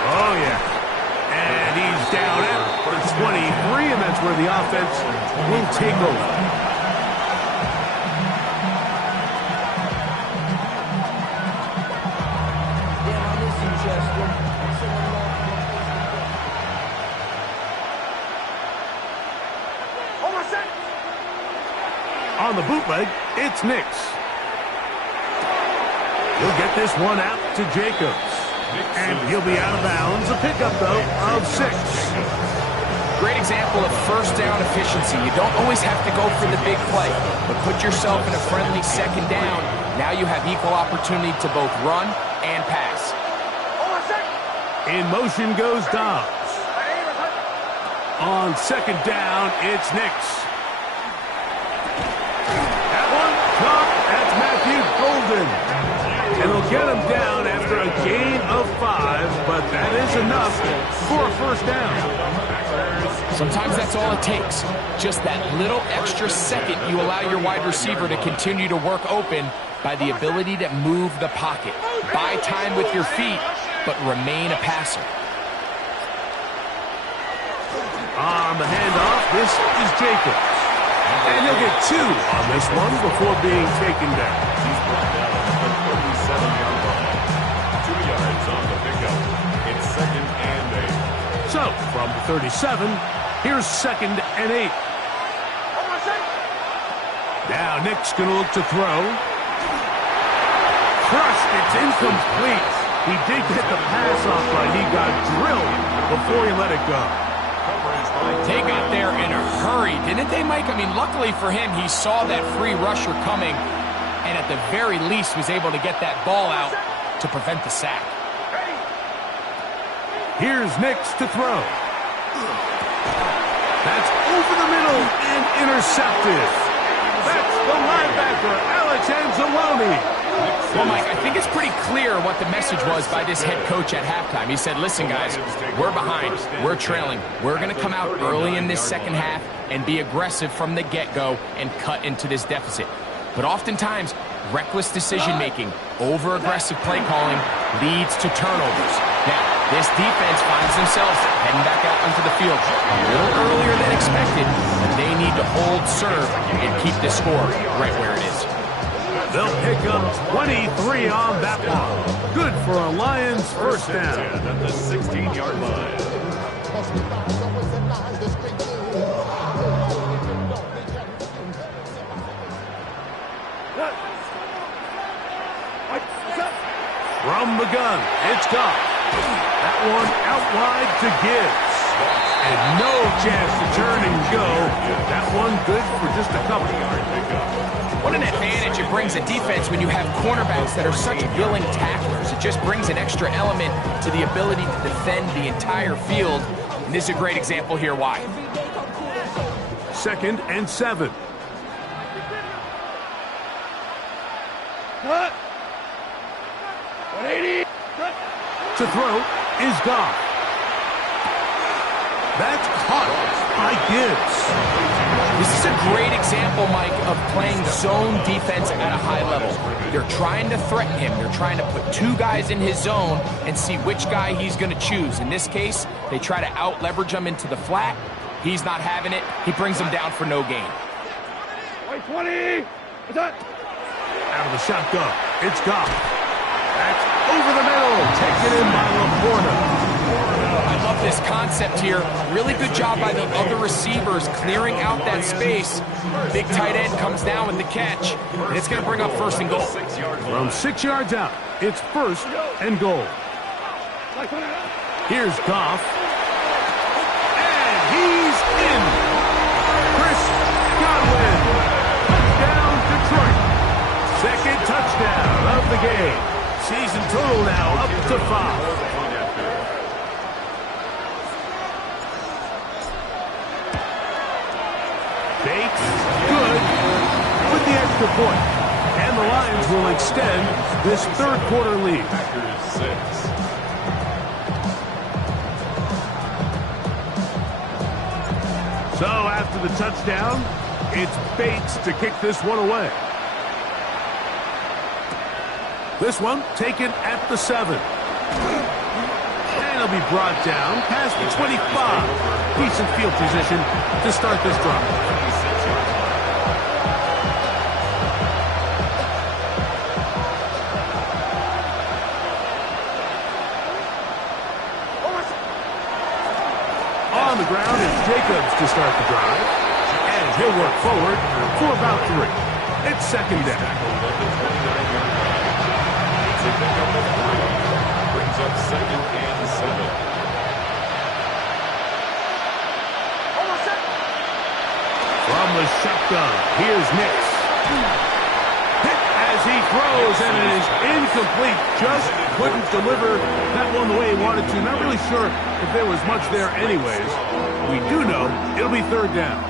Oh, yeah. And he's down at the 23, and that's where the offense will take over. On the bootleg, it's Nix. He'll get this one out to Jacobs. And he'll be out of bounds. A pickup, though, of 6. Great example of first down efficiency. You don't always have to go for the big play, but put yourself in a friendly second down. Now you have equal opportunity to both run and pass. In motion goes Dobbs. On second down, it's Nix. That one caught. That's Matthew Golden. And they'll get him down after a gain of 5, but that is enough for a first down. Sometimes that's all it takes. Just that little extra second you allow your wide receiver to continue to work open by the ability to move the pocket. Buy time with your feet, but remain a passer. On the handoff, this is Jacobs. And he'll get 2 on this one before being taken down. He's brought down at the 37-yard line. 2 yards on the pickup. It's second and 8. So, from the 37, here's second and 8. Now Nick's going to look to throw. Crushed, it's incomplete. He did get the pass off, but he got drilled before he let it go. They got there in a hurry, didn't they, Mike? I mean, luckily for him, he saw that free rusher coming, and at the very least was able to get that ball out to prevent the sack. Here's Nix to throw. That's over the middle and intercepted. That's the linebacker, Alex Anzalone. Well, Mike, I think it's pretty clear what the message was by this head coach at halftime. He said, listen, guys, we're behind. We're trailing. We're going to come out early in this second half and be aggressive from the get-go and cut into this deficit. But oftentimes, reckless decision-making, over-aggressive play calling leads to turnovers. Now, this defense finds themselves heading back out onto the field a little earlier than expected, but they need to hold serve and keep the score right where it is. They'll pick up 23 on that one. Good for a Lions first down. At the 16-yard line. From the gun, it's Goff. That one out wide to Gibbs. And no chance to turn and go. That one good for just a couple yard pickup. What an advantage it brings a defense when you have cornerbacks that are such willing tacklers. It just brings an extra element to the ability to defend the entire field. And this is a great example here why. 2nd and 7. Cut. 180. To throw is Goff. That's caught by Gibbs. This is a great example, Mike, of playing zone defense at a high level. They're trying to threaten him. They're trying to put two guys in his zone and see which guy he's going to choose. In this case, they try to out-leverage him into the flat. He's not having it. He brings him down for no gain. 20. Out of the shotgun, it's Goff. That's over the middle, taken in by Laporta. I love this concept here. Really good job by the other receivers clearing out that space. Big tight end comes down with the catch, and it's going to bring up 1st and goal. From 6 yards out, it's 1st and goal. Here's Goff. And he's in. Chris Godwin. Touchdown, Detroit. 2nd touchdown of the game. Season total now up to 5. Bates, good, with the extra point. And the Lions will extend this 3rd quarter lead. Packers 6. So after the touchdown, it's Bates to kick this one away. This one taken at the 7. And it'll be brought down past the 25. Decent field position to start this drive. On the ground is Jacobs to start the drive. And he'll work forward for about 3. It's 2nd down. Brings up 2nd and 7. From the shotgun, here's Nix. Hit as he throws, and it is incomplete. Just couldn't deliver that one the way he wanted to. Not really sure if there was much there anyways. We do know it'll be 3rd down.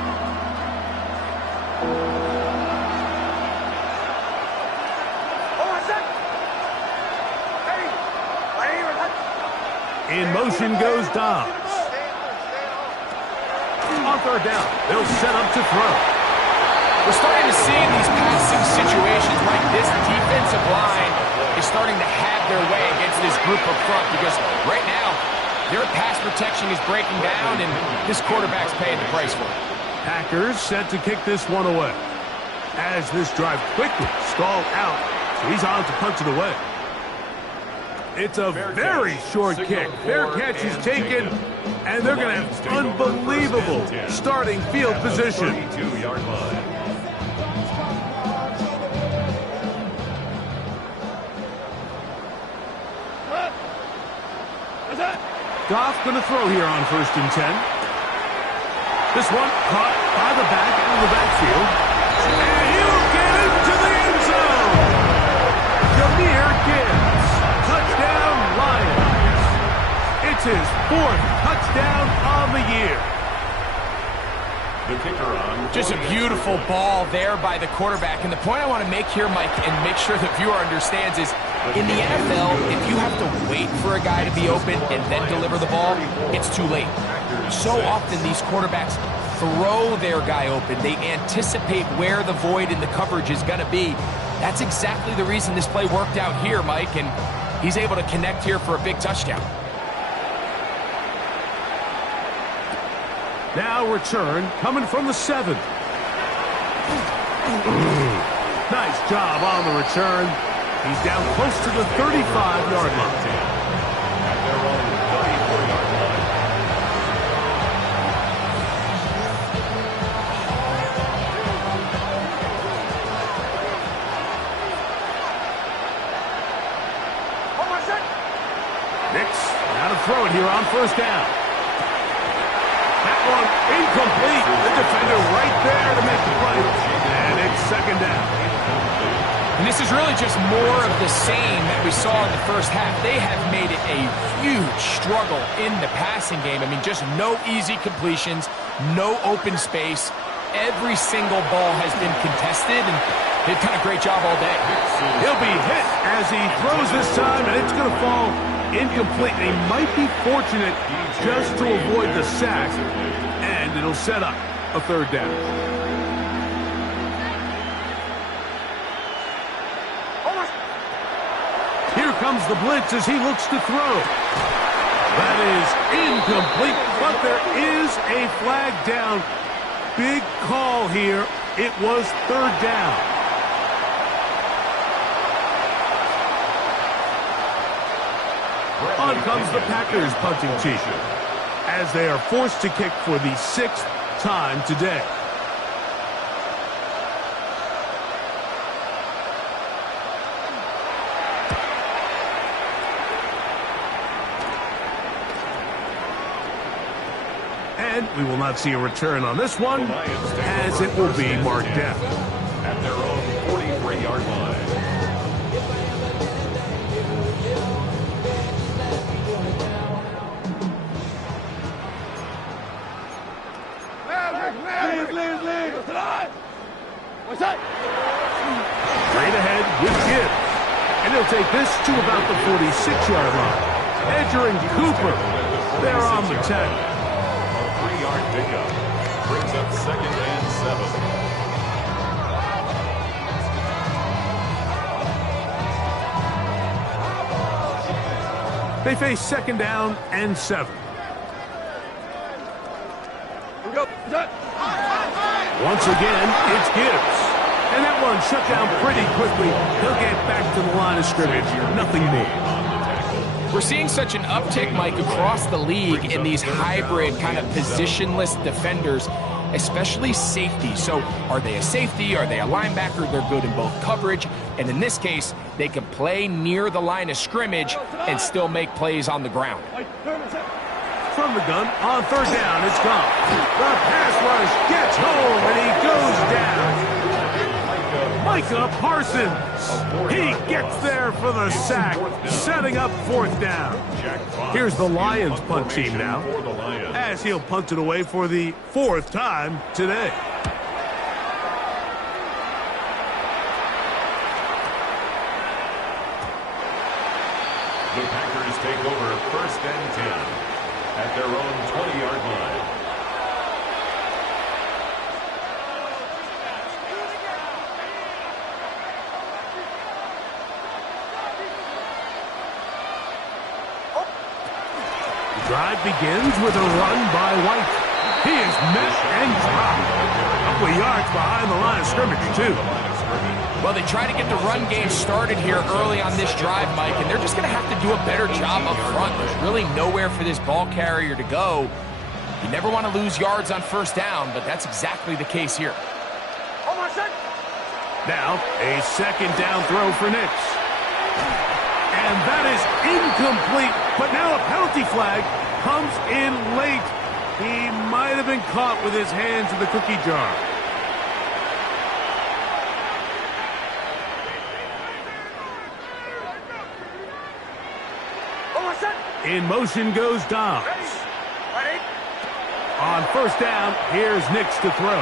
In motion goes Dobbs. On 3rd down, they'll set up to throw. We're starting to see in these passing situations like this defensive line is starting to have their way against this group up front because right now their pass protection is breaking down and this quarterback's paying the price for it. Packers set to kick this one away. As this drive quickly stalled out, so he's on to punch it away. It's a very short kick. Fair catch is taken, and they're going to have unbelievable starting field position. 42-yard line. Goff going to throw here on 1st and 10. This one caught by the back out of the backfield. And he'll get into the end zone. Jahmyr Gibbs. Touchdown, Lions. It's his 4th touchdown on the year. The kicker on. Just a beautiful ball there by the quarterback. And the point I want to make here, Mike, and make sure the viewer understands is, in the NFL, if you have to wait for a guy to be open and then deliver the ball, it's too late. So often these quarterbacks throw their guy open. They anticipate where the void in the coverage is going to be. That's exactly the reason this play worked out here, Mike, and he's able to connect here for a big touchdown. Now return coming from the 7. Nice job on the return. He's down close to the 35-yard line. At their own 34-yard line. Nix, now to throw it here on first down. That one incomplete. The defender right there to make the play. And it's second down. And this is really just more of the same that we saw in the first half. They have made it a huge struggle in the passing game. I mean, just no easy completions, no open space. Every single ball has been contested, and they've done a great job all day. He'll be hit as he throws this time, and it's going to fall incomplete. He might be fortunate just to avoid the sack, and it'll set up a third down. Here comes the blitz as he looks to throw. That is incomplete, but there is a flag down. Big call here. It was third down. On comes the Packers punting team as they are forced to kick for the 6th time today. And we will not see a return on this one, as it will be marked down. At their own 43-yard line. What's that? Straight ahead with Gibbs. And he'll take this to about the 46-yard line. Edger and Cooper, they're on the tackle. A 3-yard pickup brings up 2nd and 7. They face 2nd down and 7. Once again, it's Gibbs. And that one shut down pretty quickly. He'll get back to the line of scrimmage. Nothing more. We're seeing such an uptick, Mike, across the league in these hybrid kind of positionless defenders, especially safety. So are they a safety? Are they a linebacker? They're good in both coverage. And in this case, they can play near the line of scrimmage and still make plays on the ground. From the gun, on third down, it's gone. The pass rush gets home, and he goes down. Micah Parsons. He gets there for the sack, setting up 4th down. Here's the Lions punt team now, as he'll punt it away for the 4th time today. The Packers take over 1st and 10 at their own 20-yard line. The drive begins with a run by White. He is met and dropped. A couple of yards behind the line of scrimmage, too. Well, they try to get the run game started here early on this drive, Mike, and they're just going to have to do a better job up front. There's really nowhere for this ball carrier to go. You never want to lose yards on 1st down, but that's exactly the case here. Now, a 2nd down throw for Nix. And that is incomplete, but now a penalty flag comes in late. He might have been caught with his hands in the cookie jar. In motion goes Dobbs. On 1st down, here's Nix to throw.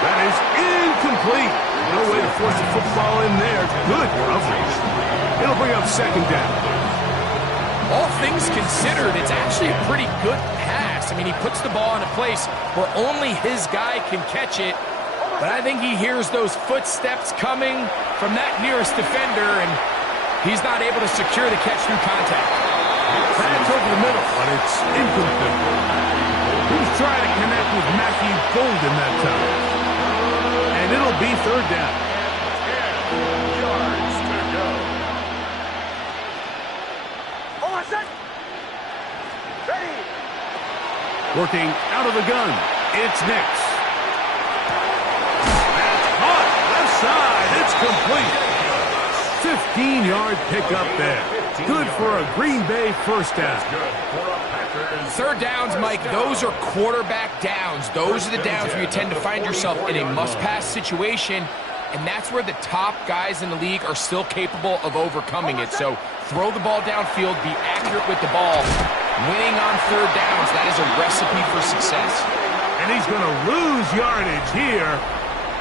That is incomplete. No way to force the football in there. Good coverage. It'll bring up 2nd down. All things considered, it's actually a pretty good pass. I mean, he puts the ball in a place where only his guy can catch it. But I think he hears those footsteps coming from that nearest defender, and he's not able to secure the catch through contact. Pass over the middle, but it's incomplete. He's trying to connect with Matthew Golden that time. And it'll be third down. 10 yards to go. Hold on, set. Ready. Working out of the gun, it's Nix. That's caught, left side, it's complete. 15-yard pickup there. Good for a Green Bay first down. Third downs, Mike, those are quarterback downs. Those are the downs where you tend to find yourself in a must-pass situation, and that's where the top guys in the league are still capable of overcoming it. So throw the ball downfield, be accurate with the ball. Winning on third downs, that is a recipe for success. And he's going to lose yardage here.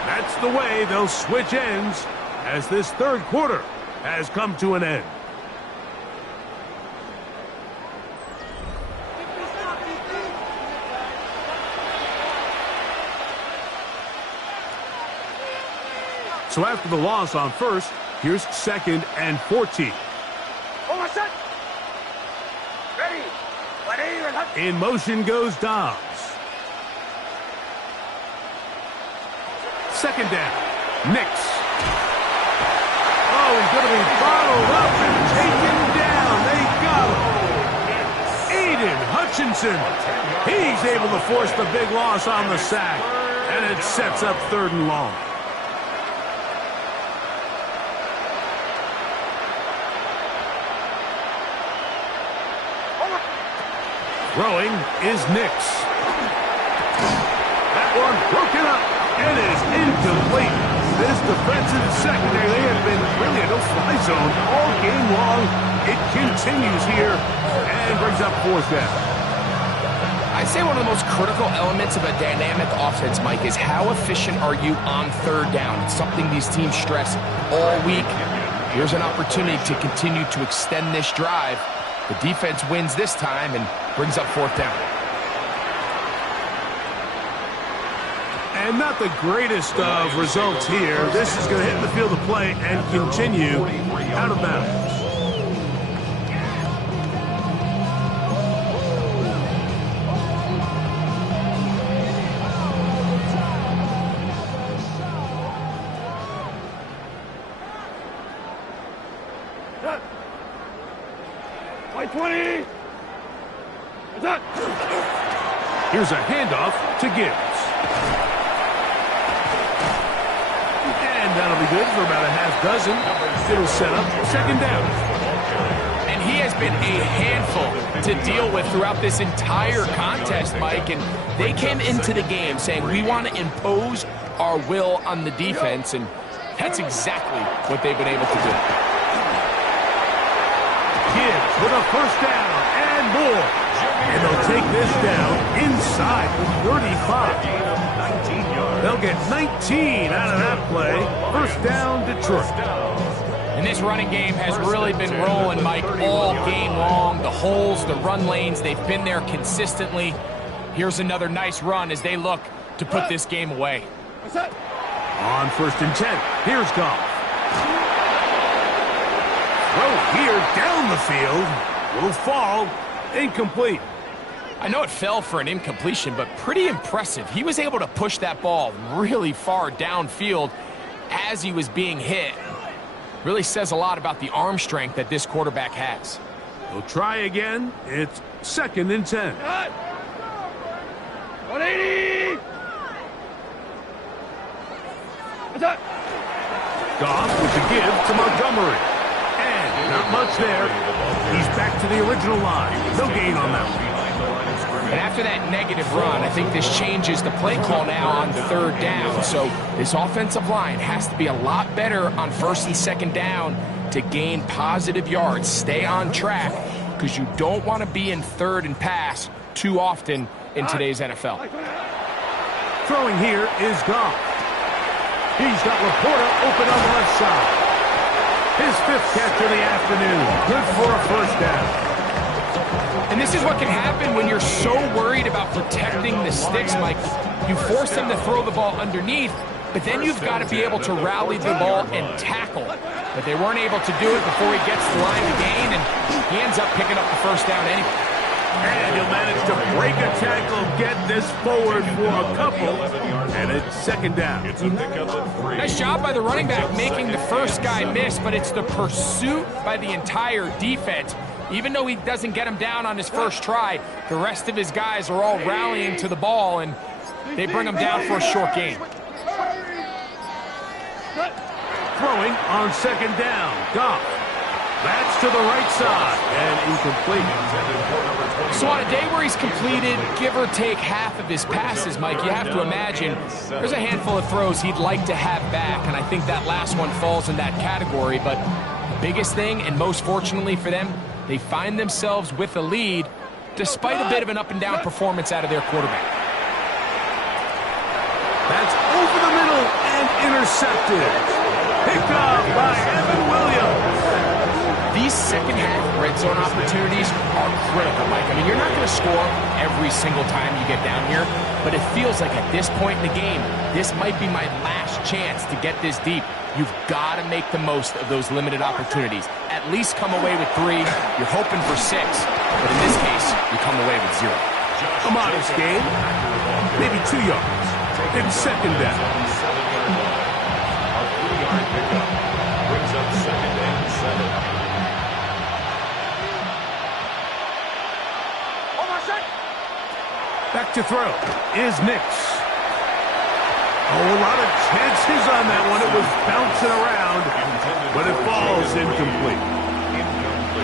That's the way they'll switch ends as this third quarter has come to an end. So after the loss on first, here's 2nd and 14. Hold on, set. Ready. In motion goes Dobbs. Second down, Nix. Oh, he's going to be followed up and taken down. They got him. Aiden Hutchinson. He's able to force the big loss on the sack, and it sets up 3rd and long. Throwing is Nix. That one broken up and is incomplete. This defensive secondary, they have been really a no-fly zone all game long. It continues here and brings up 4th down. I'd say one of the most critical elements of a dynamic offense, Mike, is how efficient are you on third down. It's something these teams stress all week. Here's an opportunity to continue to extend this drive. The defense wins this time and brings up 4th down. And not the greatest of results here. This is going to hit the field of play and continue out of bounds. White 20. Attack. Here's a handoff to Gibbs. And that'll be good for about a half dozen. It'll set up 2nd down. And he has been a handful to deal with throughout this entire contest, Mike. And they came into the game saying, we want to impose our will on the defense. And that's exactly what they've been able to do. Gibbs with a 1st down and more. And they'll take this down inside the 35. They'll get 19 out of that play. 1st down, Detroit. And this running game has really been rolling, Mike, all game long. The holes, the run lanes, they've been there consistently. Here's another nice run as they look to put this game away. On 1st and 10, here's Goff. Throw here down the field. Will fall. Incomplete. I know it fell for an incompletion, but pretty impressive. He was able to push that ball really far downfield as he was being hit. Really says a lot about the arm strength that this quarterback has. They'll try again. It's 2nd and 10. 180. Attack. Goff with the give to Montgomery. And not much there. He's back to the original line. No gain on that one. And after that negative run, I think this changes the play call now on 3rd down. So this offensive line has to be a lot better on 1st and 2nd down to gain positive yards. Stay on track because you don't want to be in 3rd and pass too often in today's NFL. Throwing here is Goff. He's got Laporta open on the left side. His 5th catch of the afternoon. Good for a 1st down. And this is what can happen when you're so worried about protecting the sticks, Mike. You force them to throw the ball underneath, but then you've got to be able to rally the ball and tackle. But they weren't able to do it before he gets to the line to gain, and he ends up picking up the first down anyway. And he'll manage to break a tackle, get this forward for a couple, and it's second down. Nice job by the running back making the first guy miss, but it's the pursuit by the entire defense. Even though he doesn't get him down on his first try, the rest of his guys are all rallying to the ball, and they bring him down for a short gain. Throwing on second down, Goff. That's to the right side, and incomplete. So on a day where he's completed, give or take half of his passes, Mike, you have to imagine there's a handful of throws he'd like to have back, and I think that last one falls in that category. But the biggest thing, and most fortunately for them, they find themselves with a lead despite a bit of an up-and-down performance out of their quarterback. That's over the middle and intercepted. Picked off by Evan Williams. These second-half red zone opportunities are critical, Mike. I mean, you're not going to score every single time you get down here, but it feels like at this point in the game, this might be my last chance to get this deep. You've got to make the most of those limited opportunities. At least come away with 3. You're hoping for 6, but in this case, you come away with 0. A modest gain, maybe 2 yards. It's second down. A 3-yard pickup brings up second and 7. Back to throw is Nix. Oh, a lot of chances on that one. It was bouncing around, but it falls incomplete.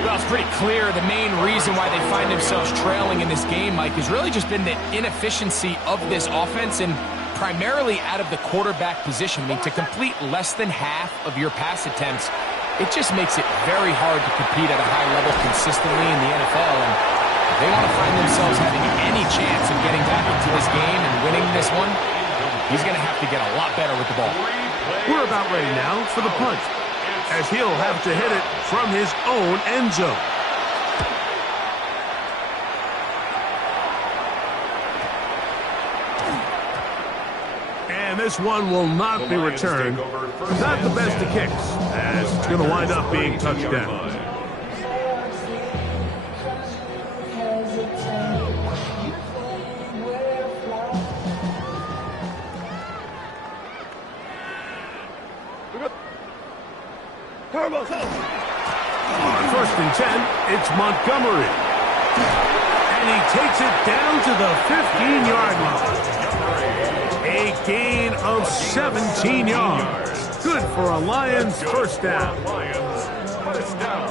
Well, it's pretty clear the main reason why they find themselves trailing in this game, Mike, has really just been the inefficiency of this offense and primarily out of the quarterback position. I mean, to complete less than half of your pass attempts, it just makes it very hard to compete at a high level consistently in the NFL. And if they want to find themselves having any chance of getting back into this game and winning this one, he's going to have to get a lot better with the ball. We're about ready now for the punt, as he'll have to hit it from his own end zone. And this one will not be returned. Not the best of kicks, as it's going to wind up being touchdown. On 1st and 10, it's Montgomery. And he takes it down to the 15-yard line. A gain of 17 yards. Good for a Lions first down. First down.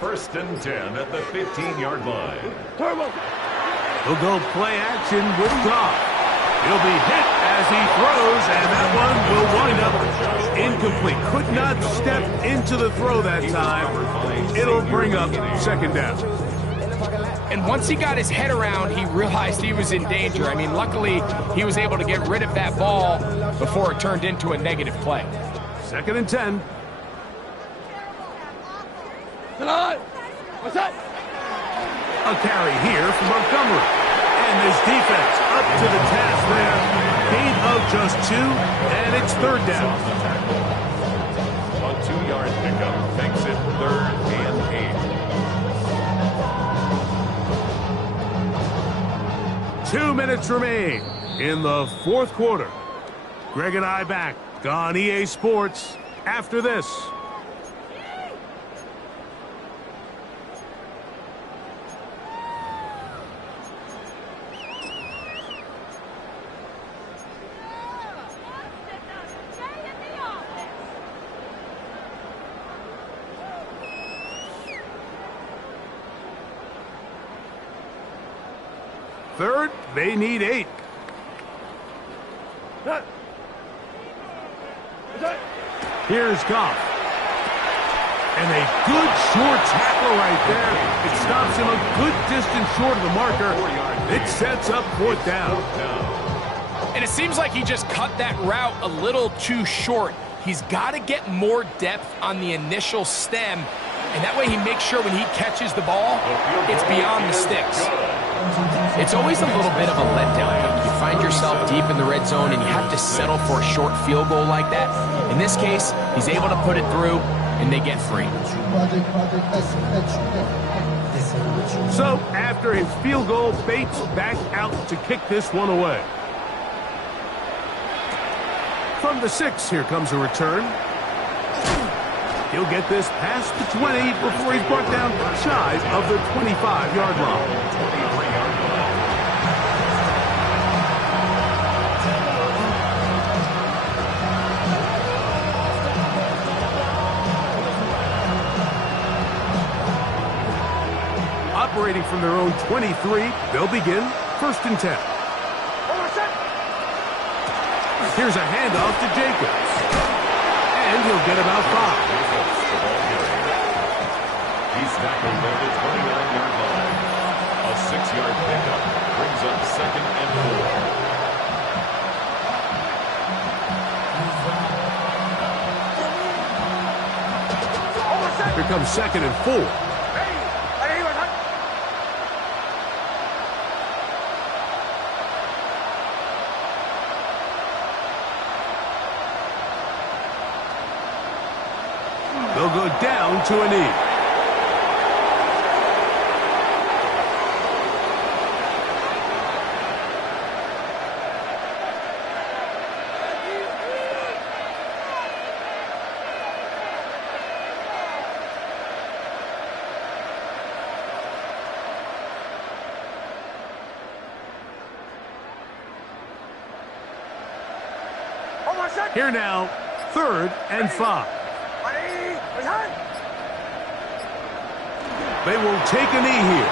1st and 10 at the 15-yard line. He'll go play action with Goff. He'll be hit as he throws, and that one will wind up incomplete. Could not step into the throw that time. It'll bring up second down. And once he got his head around, he realized he was in danger. I mean, luckily, he was able to get rid of that ball before it turned into a negative play. 2nd and 10. What's that? A carry here for Montgomery. And his defense up to the task there. Gain of just 2, and it's 3rd down. A 2-yard pickup makes it 3rd and 8. 2 minutes remain in the 4th quarter. Greg and I back on EA Sports after this. Third, they need 8. Here's Goff. And a good short tackle right there. It stops him a good distance short of the marker. It sets up 4th down. And it seems like he just cut that route a little too short. He's got to get more depth on the initial stem, and that way he makes sure when he catches the ball, it's beyond the sticks. It's always a little bit of a letdown. you find yourself deep in the red zone and you have to settle for a short field goal like that. In this case, he's able to put it through, and they get free. So, after his field goal, Bates back out to kick this one away. From the 6, here comes a return. He'll get this past the 20 before he's brought down shy of the 25-yard line. Operating from their own 23, they'll begin 1st and 10. Here's a handoff to Jacobs. And he'll get about 5. He's tackled at the 29-yard line. A 6-yard pickup brings up 2nd and 4. Here comes 2nd and 4. They'll go down to a knee. Here now, 3rd and 5. They will take a knee here.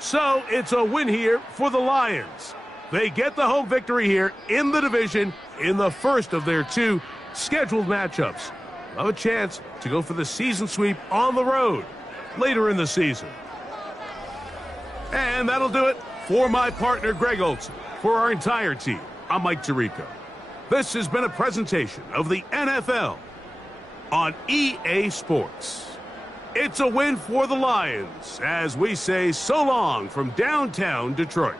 So it's a win here for the Lions. They get the home victory here in the division in the first of their 2 scheduled matchups. Have a chance to go for the season sweep on the road later in the season. And that'll do it for my partner, Greg Olson. For our entire team, I'm Mike Tirico. This has been a presentation of the NFL on EA Sports. It's a win for the Lions as we say so long from downtown Detroit.